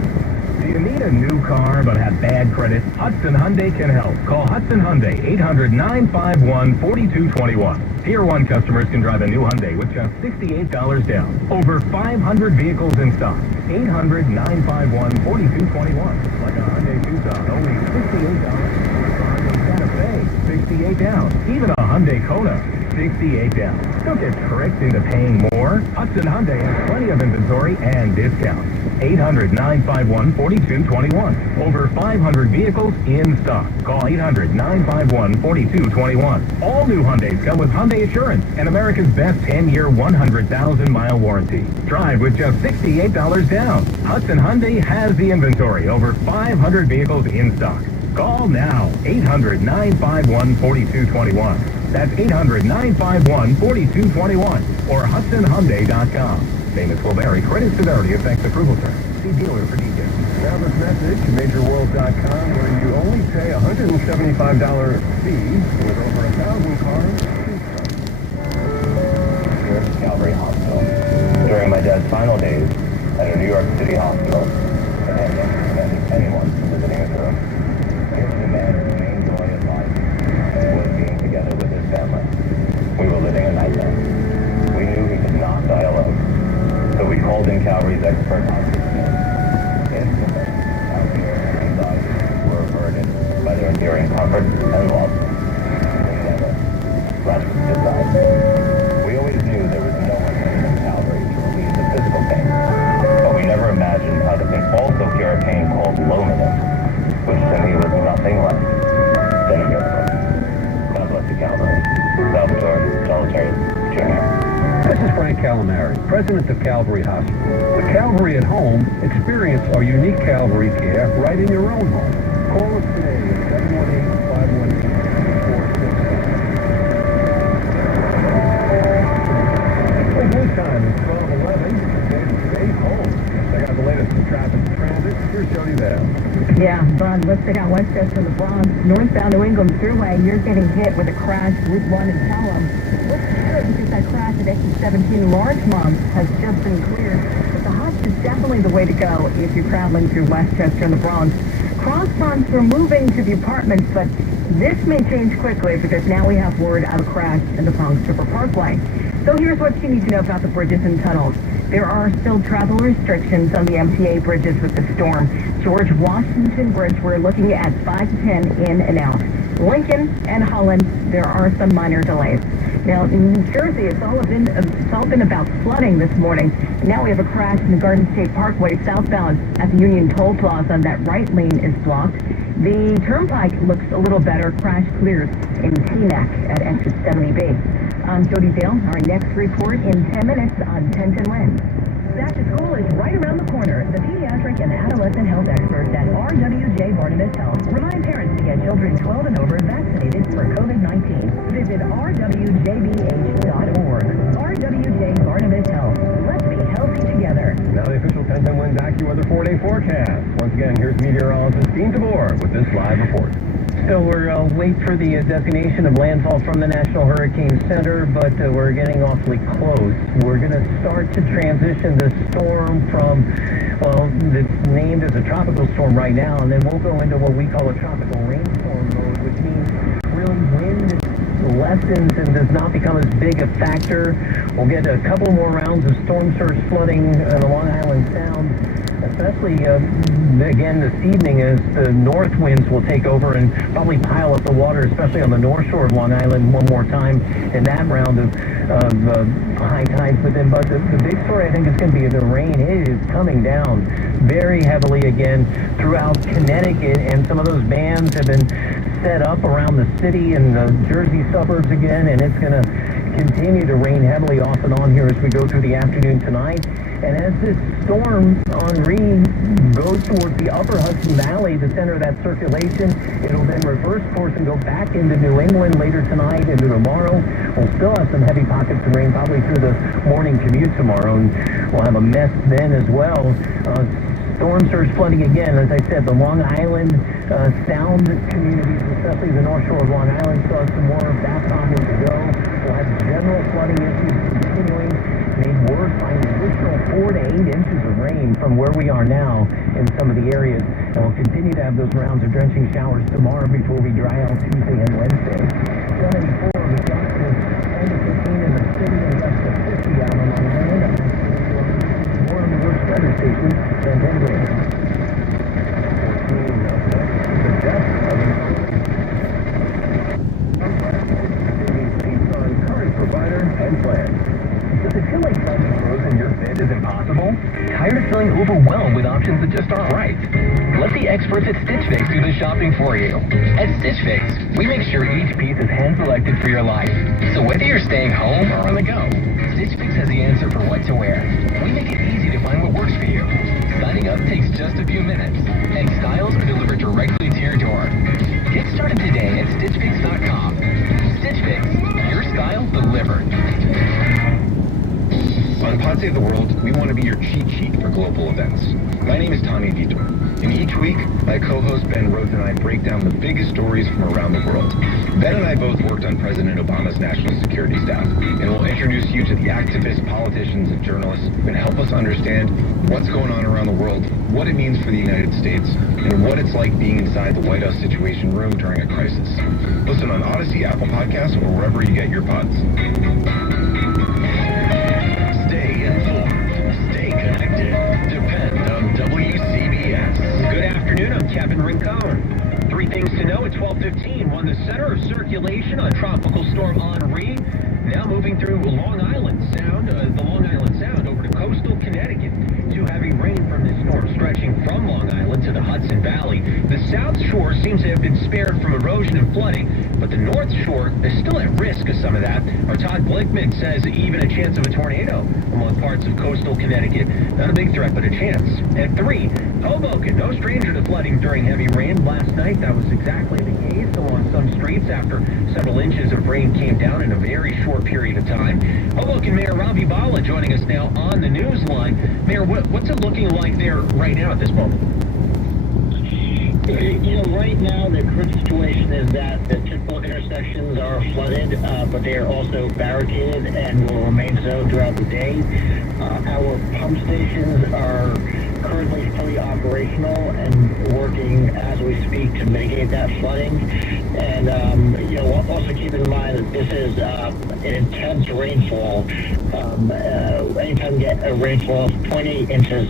Do you need a new car but have bad credit? Hudson Hyundai can help. Call Hudson Hyundai, 800-951-4221. Tier 1 customers can drive a new Hyundai with just $68 down. Over 500 vehicles in stock. 800-951-4221. Like a Hyundai Tucson, only $68. Hyundai Santa Fe, $68 down. Even a Hyundai Kona, $68 down. Don't get tricked into paying more. Hudson Hyundai has plenty of inventory and discounts. 800-951-4221. Over 500 vehicles in stock. Call 800-951-4221. All new Hyundais come with Hyundai Assurance and America's best 10-year, 100,000-mile warranty. Drive with just $68 down. Hudson Hyundai has the inventory. Over 500 vehicles in stock. Call now. 800-951-4221. That's 800-951-4221 or HudsonHyundai.com. Payments will vary. Credit severity affects approval terms. See dealer for details. Now this message, MajorWorld.com, where you only pay a $175 fee with over 1,000 cars. Here's Calvary Hospital. During my dad's final days at a New York City hospital, I had never recommended anyone visiting his room. Here's the man whose main joy in life was being together with his family. We were living a nightmare. We knew he could not die alone. So we called in Calvary's expert hospice team. Instantly, our fear and anxiety were averted by their endearing comfort and love. We never left his side. We always knew there was no one better than Calvary to relieve the physical pain. But we never imagined how they can also cure a pain called loneliness, which to me was nothing less than a miracle. God bless the Calvary. Salvatore Solitary Jr. This is Frank Calamari, president of Calvary Hospital. With Calvary at home, experience our unique Calvary care right in your own home. Call us today at 718-518-4666. News time is 12:11. Stay home. Check out the latest in traffic and transit. Here's Jody Bell. Yeah, Bud, let's check out Westchester and the Bronx. Northbound New England Thruway, you're getting hit with a crash. Route 1 in Pelham. Looks good because that crash at exit 17 Larchmont has just been cleared. But the Hutch is definitely the way to go if you're traveling through Westchester and the Bronx. Crossfronts are moving to the apartments, but this may change quickly because now we have word of a crash in the Bronx River Parkway. So here's what you need to know about the bridges and tunnels. There are still travel restrictions on the Mta Bridges with the storm. George Washington Bridge, we're looking at 5 to 10 in and out. Lincoln and Holland, there are some minor delays. Now, in New Jersey, it's all been about flooding this morning. Now we have a crash in the Garden State Parkway southbound at the Union Toll Plaza. That right lane is blocked. The Turnpike looks a little better. Crash clears in Teaneck at exit 70B. I'm Jody Dale. Our next report in 10 minutes on 1010 WINS. Back to school is right around the corner. The pediatric and adolescent health experts at RWJ Barnabas Health remind parents to get children 12 and over vaccinated for COVID-19. Visit rwjbh.org. RWJ Barnabas Health. Let's be healthy together. Now the official 1010 WINS AccuWeather 4-day forecast. Once again, here's meteorologist Dean DeBoer with this live report. So we're wait for the designation of landfall from the National Hurricane Center, but we're getting awfully close. We're going to start to transition the storm from, well, it's named as a tropical storm right now, and then we'll go into what we call a tropical rainstorm which means really wind lessens and does not become as big a factor. We'll get a couple more rounds of storm surge flooding in the Long Island Sound, especially again this evening as the north winds will take over and probably pile up the water, especially on the north shore of Long Island one more time in that round of high tides. But the big story I think is going to be the rain. It is coming down very heavily again throughout Connecticut, and some of those bands have been set up around the city and the Jersey suburbs again, and it's going to continue to rain heavily off and on here as we go through the afternoon tonight. And as this storm Henri goes towards the upper Hudson Valley, the center of that circulation, it'll then reverse course and go back into New England later tonight, into tomorrow. We'll still have some heavy pockets of rain probably through the morning commute tomorrow, and we'll have a mess then as well. Storm surge flooding again, as I said, the Long Island Sound communities, especially the North Shore of Long Island, still have some more of that problem to go. We'll have general flooding issues continuing, made worse by an additional 4 to 8 inches of rain from where we are now in some of the areas. And we'll continue to have those rounds of drenching showers tomorrow before we dry out Tuesday and Wednesday. 74 in Wisconsin, 10 to 15 in the city, and just to 50 out on Long Island. More on the worst weather station than Denver. 14 the depth of based on current provider and plan. Does it feel like finding clothes in your fit is impossible? Tired of feeling overwhelmed with options that just aren't right? Let the experts at Stitchfix do the shopping for you. At Stitchfix, we make sure each piece is hand-selected for your life. So whether you're staying home or on the go, Stitchfix has the answer for what to wear. We make it easy to find what works for you. Signing up takes just a few minutes, and styles are delivered directly to your door. Get started today at StitchFix.com. Stitch Fix, your style delivered. On Pod Save the World, we want to be your cheat sheet for global events. My name is Tommy Vitor, and each week, my co-host Ben Rhodes and I break down the biggest stories from around the world. Ben and I both worked on President Obama's national security staff, and we'll introduce you to the activists, politicians, and journalists who can help us understand what's going on around the world, what it means for the United States, and what it's like being inside the White House Situation Room during a crisis. Listen on Odyssey, Apple Podcasts, or wherever you get your pods. Good afternoon, I'm Kevin Rincon. 3 things to know at 12:15. One, the center of circulation on Tropical Storm Henri, now moving through Long Island Sound, the Long Island Sound over to coastal Connecticut. 2, heavy rain from this storm stretching from Long Island to the Hudson Valley. The South Shore seems to have been spared from erosion and flooding, but the North Shore is still at risk of some of that. Our Todd Blickman says even a chance of a tornado along parts of coastal Connecticut. Not a big threat, but a chance. And 3, Hoboken, no stranger to flooding during heavy rain. Last night, that was exactly the case along some streets after several inches of rain came down in a very short period of time. Hoboken Mayor Ravi Bala joining us now on the news line. Mayor, what's it looking like there right now at this moment? You know, right now the current situation is that the typical intersections are flooded, but they are also barricaded and will remain so throughout the day. Our pump stations are currently fully operational and working as we speak to mitigate that flooding. And, you know, also keep in mind that this is an intense rainfall. Anytime you get a rainfall of 0.8 inches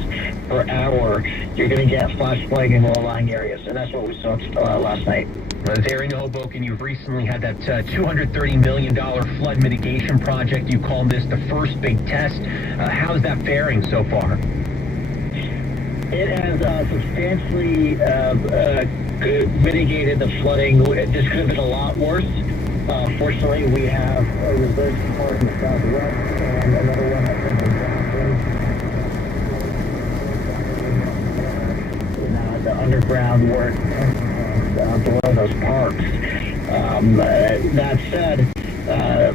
per hour, you're going to get flash flooding in low-lying areas, and that's what we saw last night. There in Hoboken, you've recently had that $230 million flood mitigation project. You called this the first big test. How's that faring so far? It has substantially mitigated the flooding. This could have been a lot worse. Fortunately, we have a reverse part in the southwest and another one that's in the Now the underground work below those parks. That said,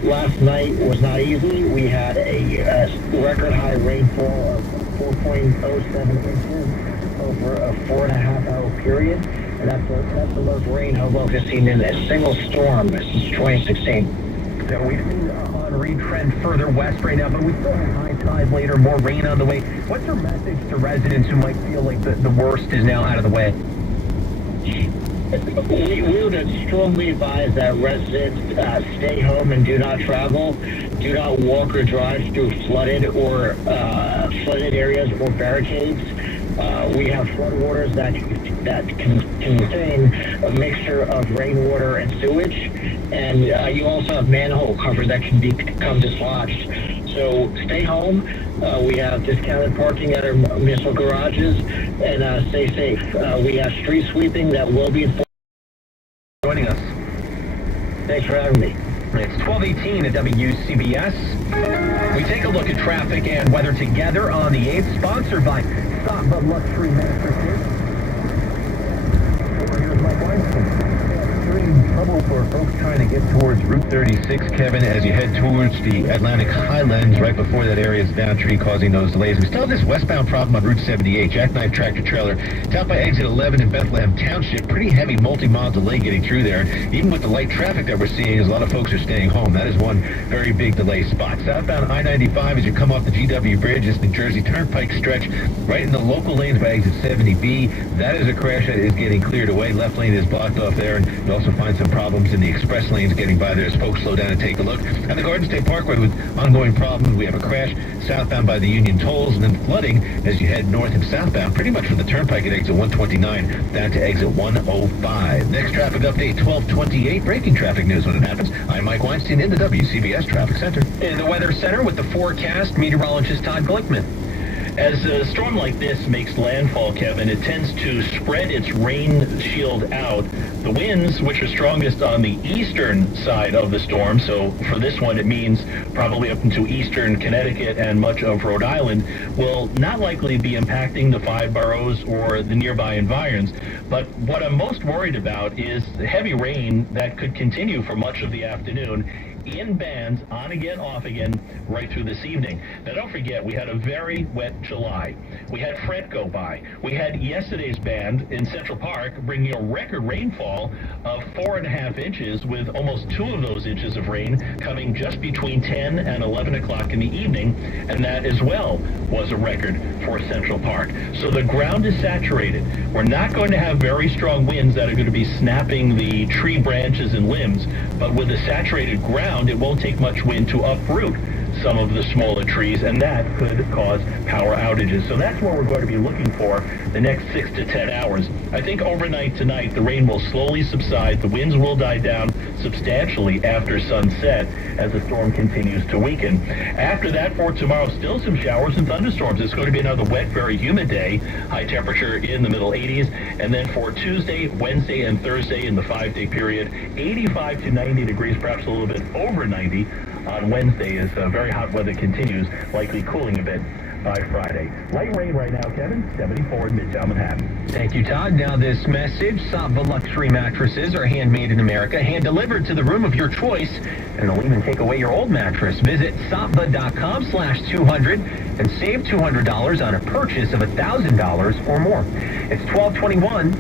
last night was not easy. We had a record high rainfall of 4.07 inches over a 4.5-hour period. And that's the most rain Hoboken has seen in a single storm since 2016. So we've seen Henri trend further west right now, but we still have high tide later, more rain on the way. What's your message to residents who might feel like the worst is now out of the way? We would strongly advise that residents stay home and do not travel. Do not walk or drive through flooded areas or barricades. We have floodwaters that contain a mixture of rainwater and sewage, and you also have manhole cover that can become dislodged. So stay home. We have discounted parking at our municipal garages, and stay safe. We have street sweeping that will be enforced. Joining us. Thanks for having me. It's 12:18 at WCBS. We take a look at traffic and weather together on the 8th, sponsored by Stop the Luxury Mattresses. Here's Mike Weinstein. Trouble for folks trying to get towards Route 36, Kevin, as you head towards the Atlantic Highlands. Right before that area is down tree, causing those delays. We still have this westbound problem on Route 78, jackknife tractor trailer. It's out by exit 11 in Bethlehem Township. Pretty heavy multi-mile delay getting through there. Even with the light traffic that we're seeing, a lot of folks are staying home. That is one very big delay spot. Southbound I-95 as you come off the GW Bridge, this New Jersey Turnpike stretch, right in the local lanes by exit 70B. That is a crash that is getting cleared away. Left lane is blocked off there, and you also find some problems in the express lanes getting by there as folks slow down and take a look. And the Garden State Parkway with ongoing problems. We have a crash southbound by the Union Tolls, and then flooding as you head north and southbound, pretty much from the Turnpike at exit 129 down to exit 105. Next traffic update, 12:28. Breaking traffic news when it happens. I'm Mike Weinstein in the WCBS Traffic Center. In the Weather Center with the forecast, meteorologist Todd Glickman. As a storm like this makes landfall, Kevin, it tends to spread its rain shield out. The winds, which are strongest on the eastern side of the storm, so for this one it means probably up into eastern Connecticut and much of Rhode Island, will not likely be impacting the 5 boroughs or the nearby environs. But what I'm most worried about is the heavy rain that could continue for much of the afternoon in bands, on again, off again, right through this evening. Now, don't forget, we had a very wet July. We had Fred go by. We had yesterday's band in Central Park bringing a record rainfall of 4.5 inches, with almost 2 of those inches of rain coming just between 10 and 11 o'clock in the evening, and that as well was a record for Central Park. So the ground is saturated. We're not going to have very strong winds that are going to be snapping the tree branches and limbs, but with the saturated ground, it won't take much wind to uproot some of the smaller trees, and that could cause power outages. So that's what we're going to be looking for the next 6 to 10 hours. I think overnight tonight, the rain will slowly subside. The winds will die down substantially after sunset as the storm continues to weaken. After that, for tomorrow, still some showers and thunderstorms. It's going to be another wet, very humid day. High temperature in the middle 80s. And then for Tuesday, Wednesday, and Thursday in the 5-day period, 85 to 90 degrees, perhaps a little bit over 90. On Wednesday as very hot weather continues, likely cooling a bit by Friday. Light rain right now, Kevin, 74 in Midtown Manhattan. Thank you, Todd. Now this message, Sapa Luxury Mattresses are handmade in America, hand-delivered to the room of your choice, and they'll even take away your old mattress. Visit sapa.com/200 and save $200 on a purchase of $1,000 or more. It's 12:21.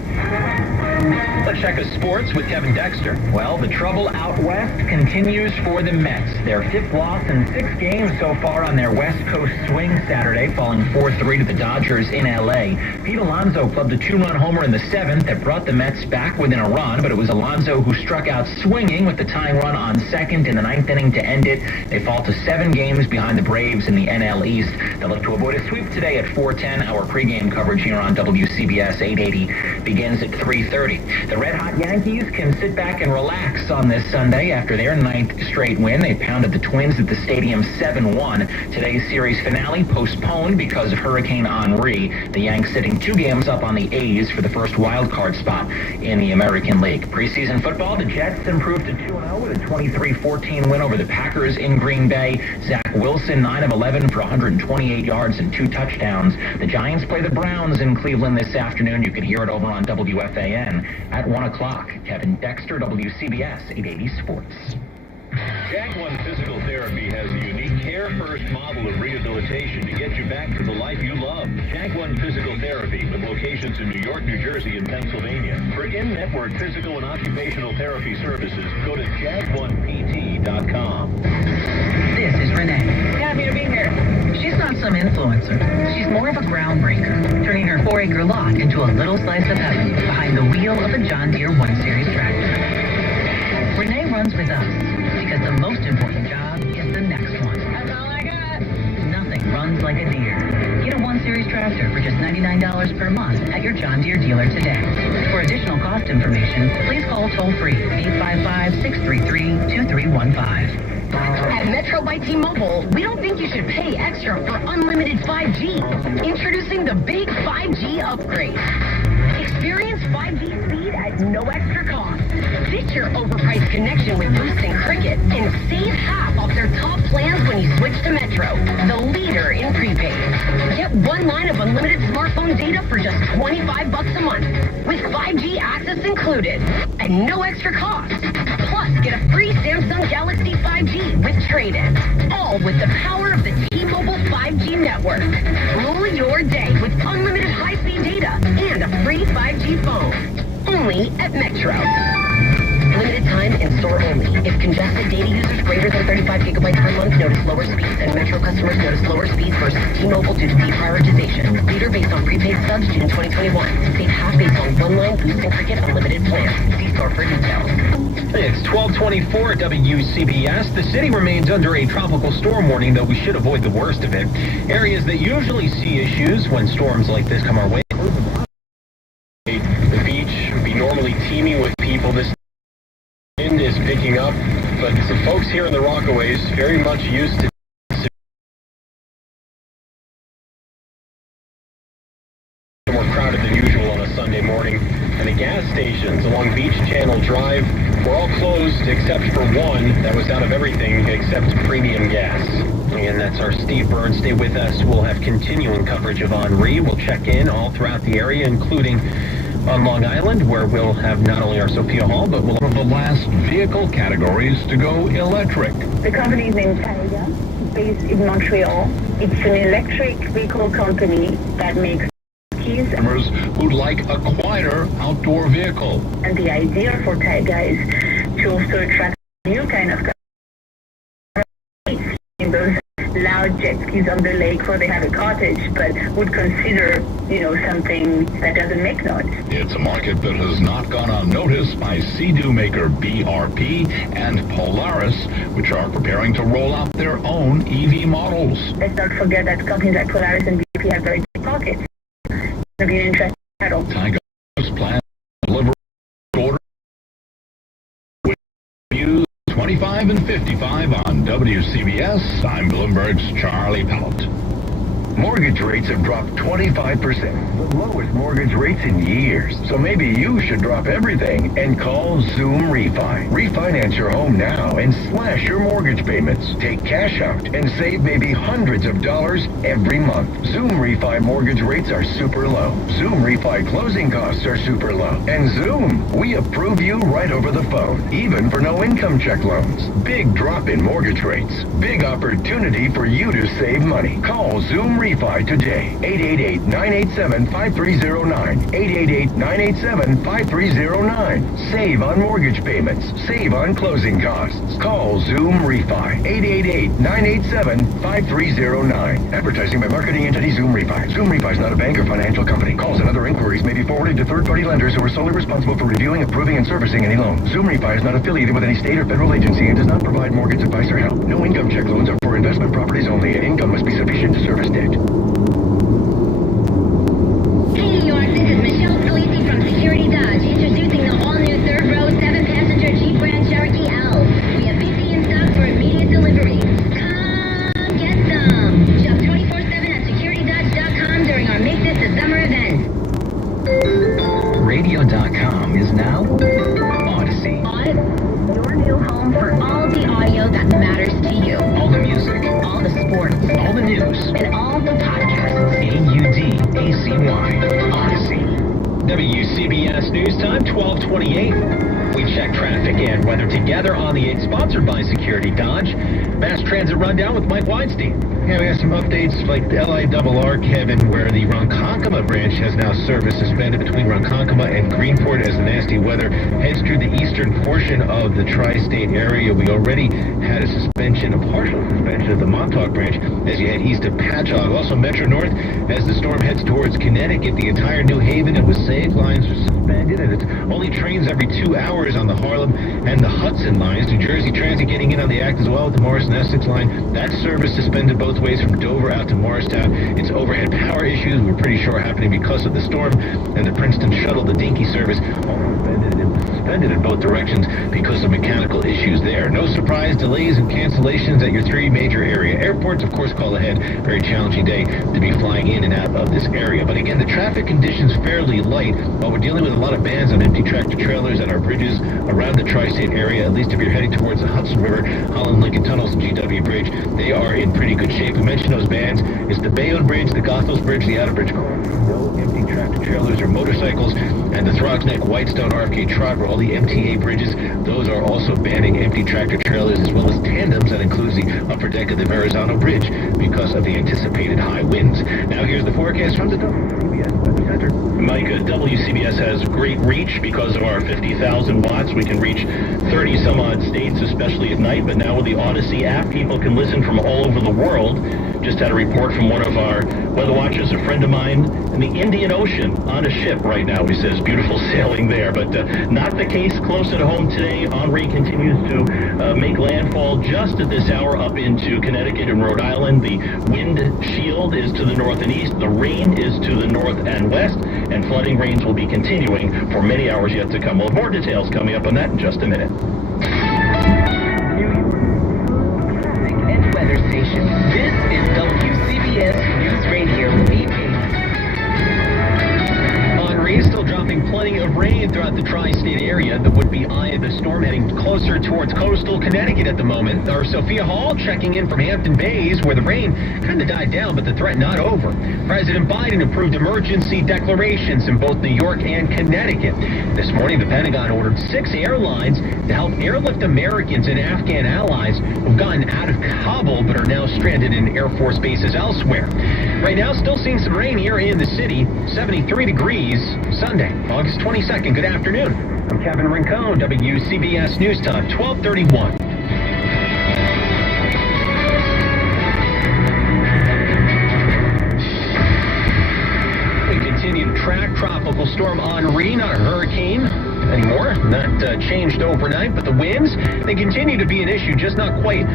Let's check the sports with Kevin Dexter. Well, the trouble out west continues for the Mets. Their 5th loss in 6 games so far on their West Coast swing Saturday, falling 4-3 to the Dodgers in L.A. Pete Alonso clubbed a 2-run homer in the 7th that brought the Mets back within a run, but it was Alonso who struck out swinging with the tying run on second in the 9th inning to end it. They fall to 7 games behind the Braves in the NL East. They'll look to avoid a sweep today at 4:10. Our pregame coverage here on WCBS 880 begins at 3:30. The red-hot Yankees can sit back and relax on this Sunday after their 9th straight win. They pounded the Twins at the stadium 7-1. Today's series finale postponed because of Hurricane Henri. The Yanks sitting 2 games up on the A's for the first wild card spot in the American League. Preseason football, the Jets improved to 2-0 with a 23-14 win over the Packers in Green Bay. Zach Wilson, 9 of 11 for 128 yards and 2 touchdowns. The Giants play the Browns in Cleveland this afternoon. You can hear it over on WFAN at 1 o'clock. Kevin Dexter, WCBS 880 Sports. Jag One Physical Therapy has a unique care-first model of rehabilitation to get you back to the life you love. Jag One Physical Therapy, with locations in New York, New Jersey, and Pennsylvania. For in-network physical and occupational therapy services, go to jag1pt.com. This is Renee. Happy to be here. She's not some influencer. She's more of a groundbreaker, turning her 4-acre lot into a little slice of heaven behind the wheel of a John Deere 1 Series tractor. Renee runs with us because the most important job is the next one. That's all I got. Nothing runs like a Deere. Get a 1 Series tractor for just $99 per month at your John Deere dealer today. For additional cost information, please call toll-free 855-633-2315. At Metro by T-Mobile, we don't think you should pay extra for unlimited 5G. Introducing the big 5G upgrade. Experience 5G speed at no extra cost. Ditch your overpriced connection with Boost and Cricket and save half off their top plans when you switch to Metro, the leader in prepaid. Get 1 line of unlimited smartphone data for just $25 a month, with 5G access included, at no extra cost. Plus, get a free Samsung Galaxy 5G with trade-in, all with the power of the T-Mobile 5G network. Rule your day with unlimited high-speed data and a free 5G phone. Only at Metro. Limited time and store only. If congested data users greater than 35 gigabytes per month notice lower speeds, and Metro customers notice lower speeds versus T-Mobile due to deprioritization. Leader based on prepaid subs June 2021. Save half based on 1 line Boost and Cricket unlimited plans. See store for details. It's 12:24 WCBS. The city remains under a tropical storm warning, though we should avoid the worst of it. Areas that usually see issues when storms like this come our way. The beach would be normally teeming with people. This wind is picking up, but the folks here in the Rockaways very much used to more crowded than usual on a Sunday morning. And the gas stations along Beach Channel Drive were all closed except for one that was out of everything except premium gas. And that's our Steve Burns. Stay with us. We'll have continuing coverage of Henri. We'll check in all throughout the area, including on Long Island, where we'll have not only our Sophia Hall, but we'll have the last vehicle categories to go electric. The company is named Taiga, based in Montreal. It's an electric vehicle company that makes keys. Customers who'd like a quieter outdoor vehicle. And the idea for Taiga is to also attract new kind of customers. Those loud jet skis on the lake where they have a cottage, but would consider, something that doesn't make noise. It's a market that has not gone unnoticed by Sea-Doo maker BRP and Polaris, which are preparing to roll out their own EV models. Let's not forget that companies like Polaris and BRP have very deep pockets. It's going to be an interesting battle. Tiger's plan to deliver order with views 25 and 55 on WCBS. I'm Bloomberg's Charlie Pellett. Mortgage rates have dropped 25%, the lowest mortgage rates in years. So maybe you should drop everything and call Zoom Refi. Refinance your home now and slash your mortgage payments. Take cash out and save maybe hundreds of dollars every month. Zoom Refi mortgage rates are super low. Zoom Refi closing costs are super low. And Zoom, we approve you right over the phone, even for no income check loans. Big drop in mortgage rates. Big opportunity for you to save money. Call Zoom Refi today. 888-987-5309. 888-987-5309. Save on mortgage payments. Save on closing costs. Call Zoom Refi. 888-987-5309. Advertising by marketing entity Zoom Refi. Zoom Refi is not a bank or financial company. Calls and other inquiries may be forwarded to third-party lenders who are solely responsible for reviewing, approving, and servicing any loan. Zoom Refi is not affiliated with any state or federal agency and does not provide mortgage advice or help. No income check loans are for investment properties only, and income must be sufficient to service debt. Hey New York, this is Michelle Scalisi from Security Dodge, introducing the all-new third-row 7-passenger Jeep Grand Cherokee L. We have 50 in stock for immediate delivery. Come get some. Shop 24/7 at securitydodge.com during our Make This the Summer event. Radio.com is now Odyssey. Your new home for all the audio that matters to you. All the music, all the sports, all the news, and all the podcasts. AUDACY. Odyssey. WCBS News Time, 12:28. We check traffic and weather together on the 8, sponsored by Security Dodge. Mass Transit Rundown with Mike Weinstein. Yeah, we got some updates like the LIRR, Kevin, where the Ronkonkoma branch has now service suspended between Ronkonkoma and Greenport as the nasty weather heads through the eastern portion of the tri-state area. We already had a partial suspension of the Montauk branch as you head east of Patchogue. Also Metro North as the storm heads towards Connecticut. The entire New Haven and Passaic lines are suspended, and it's only trains every 2 hours on the Harlem and the Hudson lines. New Jersey Transit getting in on the act as well with the Morris and Essex line. That service suspended both ways from Dover out to Morristown. It's overhead power issues we're pretty sure happening because of the storm, and the Princeton Shuttle, the Dinky service, suspended in both directions because of mechanical issues there. No surprise, delays and cancellations at your 3 major area airports. Of course, call ahead. Very challenging day to be flying in and out of this area. But again, the traffic conditions fairly light while we're dealing with a lot of bans on empty tractor trailers at our bridges around the tri-state area. At least if you're heading towards the Hudson River, Holland Lincoln Tunnels, and GW Bridge, they are in pretty good shape. We mentioned those bans. It's the Bayonne Bridge, the Goethals Bridge, the Outer Bridge. No empty tractor trailers or motorcycles, and the Throgs Neck, Whitestone, RFK Trot, where all the MTA bridges, those are also banning empty tractor trailers as well as tandems. That includes the upper deck of the Verrazano Bridge because of the anticipated high winds. Now here's the forecast from the WCBS Weather Center. Mike, WCBS has great reach because of our 50,000 watts. We can reach 30 some odd states, especially at night. But now with the Odyssey app, people can listen from all over the world. Just had a report from one of our weather watchers, a friend of mine, in the Indian Ocean on a ship right now. He says beautiful sailing there, but not the case close at home today. Henri continues to make landfall just at this hour up into Connecticut and Rhode Island. The wind shield is to the north and east. The rain is to the north and west, and flooding rains will be continuing for many hours yet to come. We'll have more details coming up on that in just a minute. And weather station. This is WCBS News Radio. Henri still dropping plenty of rain throughout the tri-state area. The would-be eye of the storm heading closer towards coastal Connecticut at the moment. Our Sophia Hall checking in from Hampton Bays, where the rain kind of died down, but the threat not over. President Biden approved emergency declarations in both New York and Connecticut. This morning, the Pentagon ordered 6 airlines to help airlift Americans and Afghan allies who've gotten out of Kabul but are now stranded in Air Force bases elsewhere. Right now, still seeing some rain here in the city. 73 degrees Sunday, August 22nd. Good afternoon. I'm Kevin Rincon, WCBS News Time, 1231. We continue to track Tropical Storm Henri, not a hurricane anymore. Not changed overnight, but the winds, they continue to be an issue, just not quite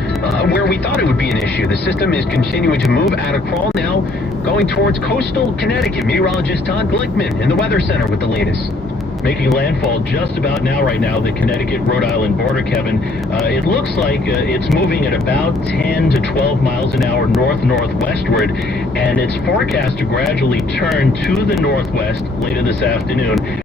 where we thought it would be an issue. The system is continuing to move out of crawl now, going towards coastal Connecticut. Meteorologist Todd Glickman in the Weather Center with the latest. Making landfall just about now, right now, the Connecticut-Rhode Island border, Kevin. It looks like it's moving at about 10 to 12 miles an hour north-northwestward, and it's forecast to gradually turn to the northwest later this afternoon.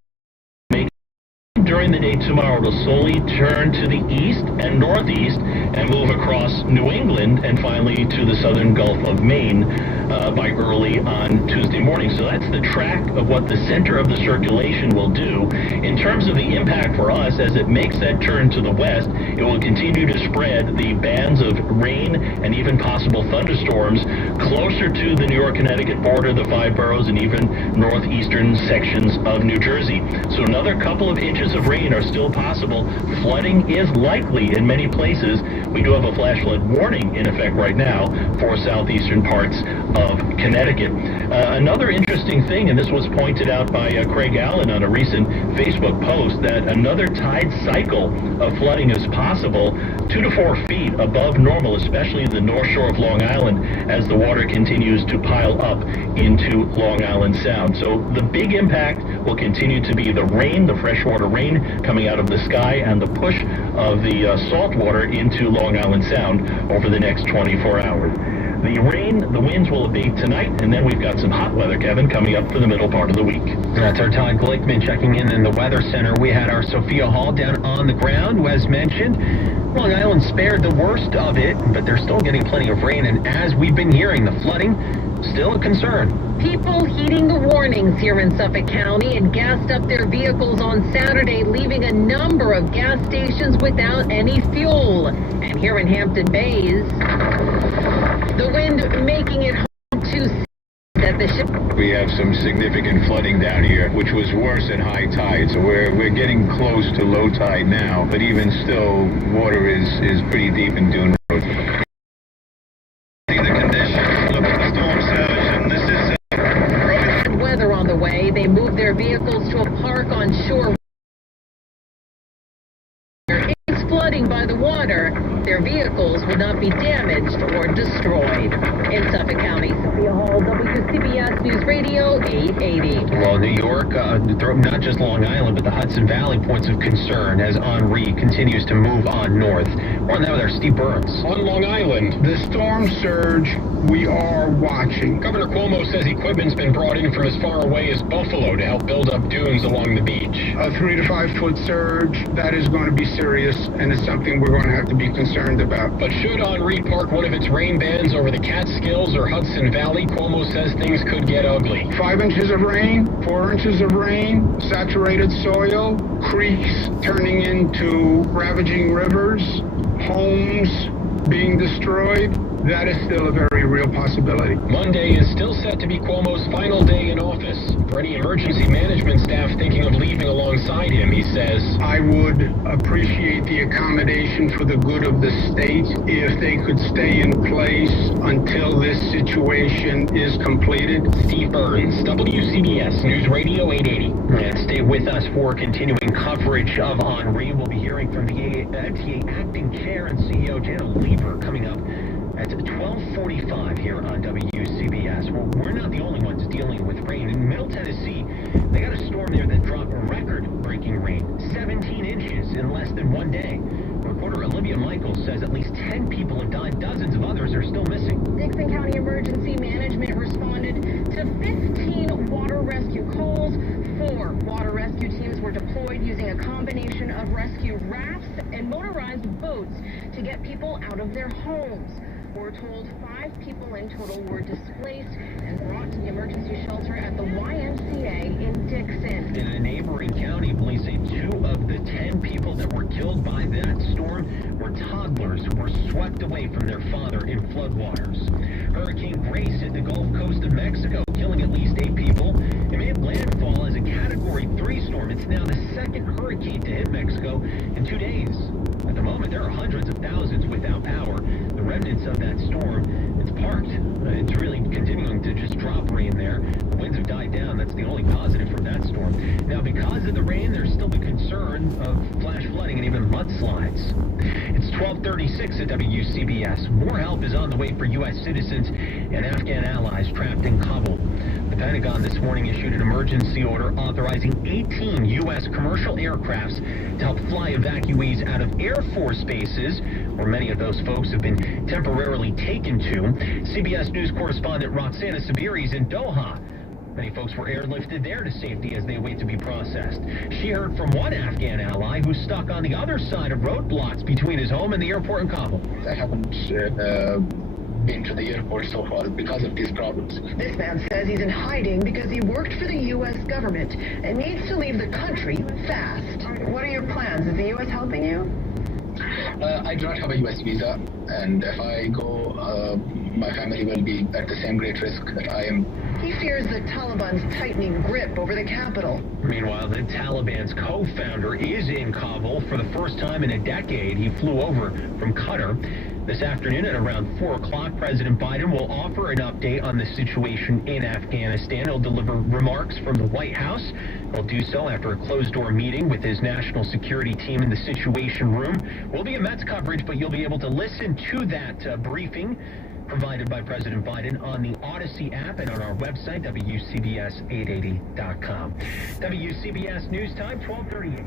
During the day tomorrow, it'll slowly turn to the east and northeast and move across New England and finally to the southern Gulf of Maine by early on Tuesday morning. So that's the track of what the center of the circulation will do. In terms of the impact for us, as it makes that turn to the west, it will continue to spread the bands of rain and even possible thunderstorms closer to the New York-Connecticut border, the 5 boroughs, and even northeastern sections of New Jersey. So another couple of inches of rain are still possible. Flooding is likely in many places. We do have a flash flood warning in effect right now for southeastern parts of Connecticut. Another interesting thing, and this was pointed out by Craig Allen on a recent Facebook post, that another tide cycle of flooding is possible 2 to 4 feet above normal, especially the north shore of Long Island, as the water continues to pile up into Long Island Sound. So the big impact will continue to be the rain, the freshwater rain coming out of the sky, and the push of the salt water into Long Island Sound over the next 24 hours. The rain, the winds will abate tonight, and then we've got some hot weather, Kevin, coming up for the middle part of the week. That's our Todd Glickman checking in the Weather Center. We had our Sophia Hall down on the ground, who, as mentioned, Long Island spared the worst of it, but they're still getting plenty of rain, and as we've been hearing, the flooding still a concern. People heeding the warnings here in Suffolk County and gassed up their vehicles on Saturday, leaving a number of gas stations without any fuel. And here in Hampton Bays, the wind making it hard to see that the ship. We have some significant flooding down here, which was worse at high tide. So we're getting close to low tide now, but even still, water is pretty deep in Dune Road. Weather on the way. They moved their vehicles to a park on shore. It's flooding by the water. Their vehicles would not be damaged or destroyed. In Suffolk County, Sophia Hall, WCBS News Radio 880. Well, New York, not just Long Island, but the Hudson Valley points of concern as Henri continues to move on north. We're on that with our Steve Burns. On Long Island, the storm surge we are watching. Governor Cuomo says equipment's been brought in from as far away as Buffalo to help build up dunes along the beach. A 3 to 5 foot surge, that is going to be serious, and it's something we're going to have to be concerned about. But should Henri park one of its rain bands over the Catskills or Hudson Valley, Cuomo says things could get ugly. 5 inches of rain, 4 inches of rain, saturated soil, creeks turning into ravaging rivers, homes being destroyed. That is still a very real possibility. Monday is still set to be Cuomo's final day in office. For any emergency management staff thinking of leaving alongside him, he says, I would appreciate the accommodation for the good of the state if they could stay in place until this situation is completed. Steve Burns, WCBS News Radio 880. And stay with us for continuing coverage of Henri. We'll be hearing from the MTA Acting Chair and CEO Janet Lieber coming up at 12:45 here on WCBS. Well, we're not the only ones dealing with rain. In Middle Tennessee, they got a storm there that dropped record-breaking rain, 17 inches in less than one day. Reporter Olivia Michaels says at least 10 people have died. Dozens of others are still missing. Dixon County Emergency Management responded to 15 water rescue calls. 4 water rescue teams were deployed using a combination of rescue rafts and motorized boats to get people out of their homes. We're told 5 people in total were displaced and brought to the emergency shelter at the YMCA in Dixon. In a neighboring county, police say 2 of the 10 people that were killed by that storm were toddlers who were swept away from their father in floodwaters. Hurricane Grace hit the Gulf Coast of Mexico, killing at least 8 people. It made landfall as a Category 3 storm. It's now the second hurricane to hit Mexico in 2 days. At the moment, there are hundreds of thousands without power. The remnants of that storm, it's parked. It's really continuing to just drop rain there. The winds have died down. That's the only positive from that storm. Now, because of the rain, there's still the concern of flash flooding and even mudslides. It's 12:36 at WCBS. More help is on the way for U.S. citizens and Afghan allies trapped in Kabul. The Pentagon this morning issued an emergency order authorizing 18 U.S. commercial aircrafts to help fly evacuees out of Air Force bases, where many of those folks have been temporarily taken to. CBS News correspondent Roxana Sabiri is in Doha. Many folks were airlifted there to safety as they wait to be processed. She heard from one Afghan ally who's stuck on the other side of roadblocks between his home and the airport in Kabul. I haven't been to the airport so far because of these problems. This man says he's in hiding because he worked for the U.S. government and needs to leave the country fast. What are your plans? Is the U.S. helping you? I do not have a U.S. visa, and if I go, my family will be at the same great risk that I am. He fears the Taliban's tightening grip over the capital. Meanwhile, the Taliban's co-founder is in Kabul for the first time in a decade. He flew over from Qatar. This afternoon at around 4 o'clock, President Biden will offer an update on the situation in Afghanistan. He'll deliver remarks from the White House. He'll do so after a closed-door meeting with his national security team in the Situation Room. We'll be in Mets coverage, but you'll be able to listen to that briefing provided by President Biden on the Odyssey app and on our website, WCBS880.com. WCBS News Time, 12:38.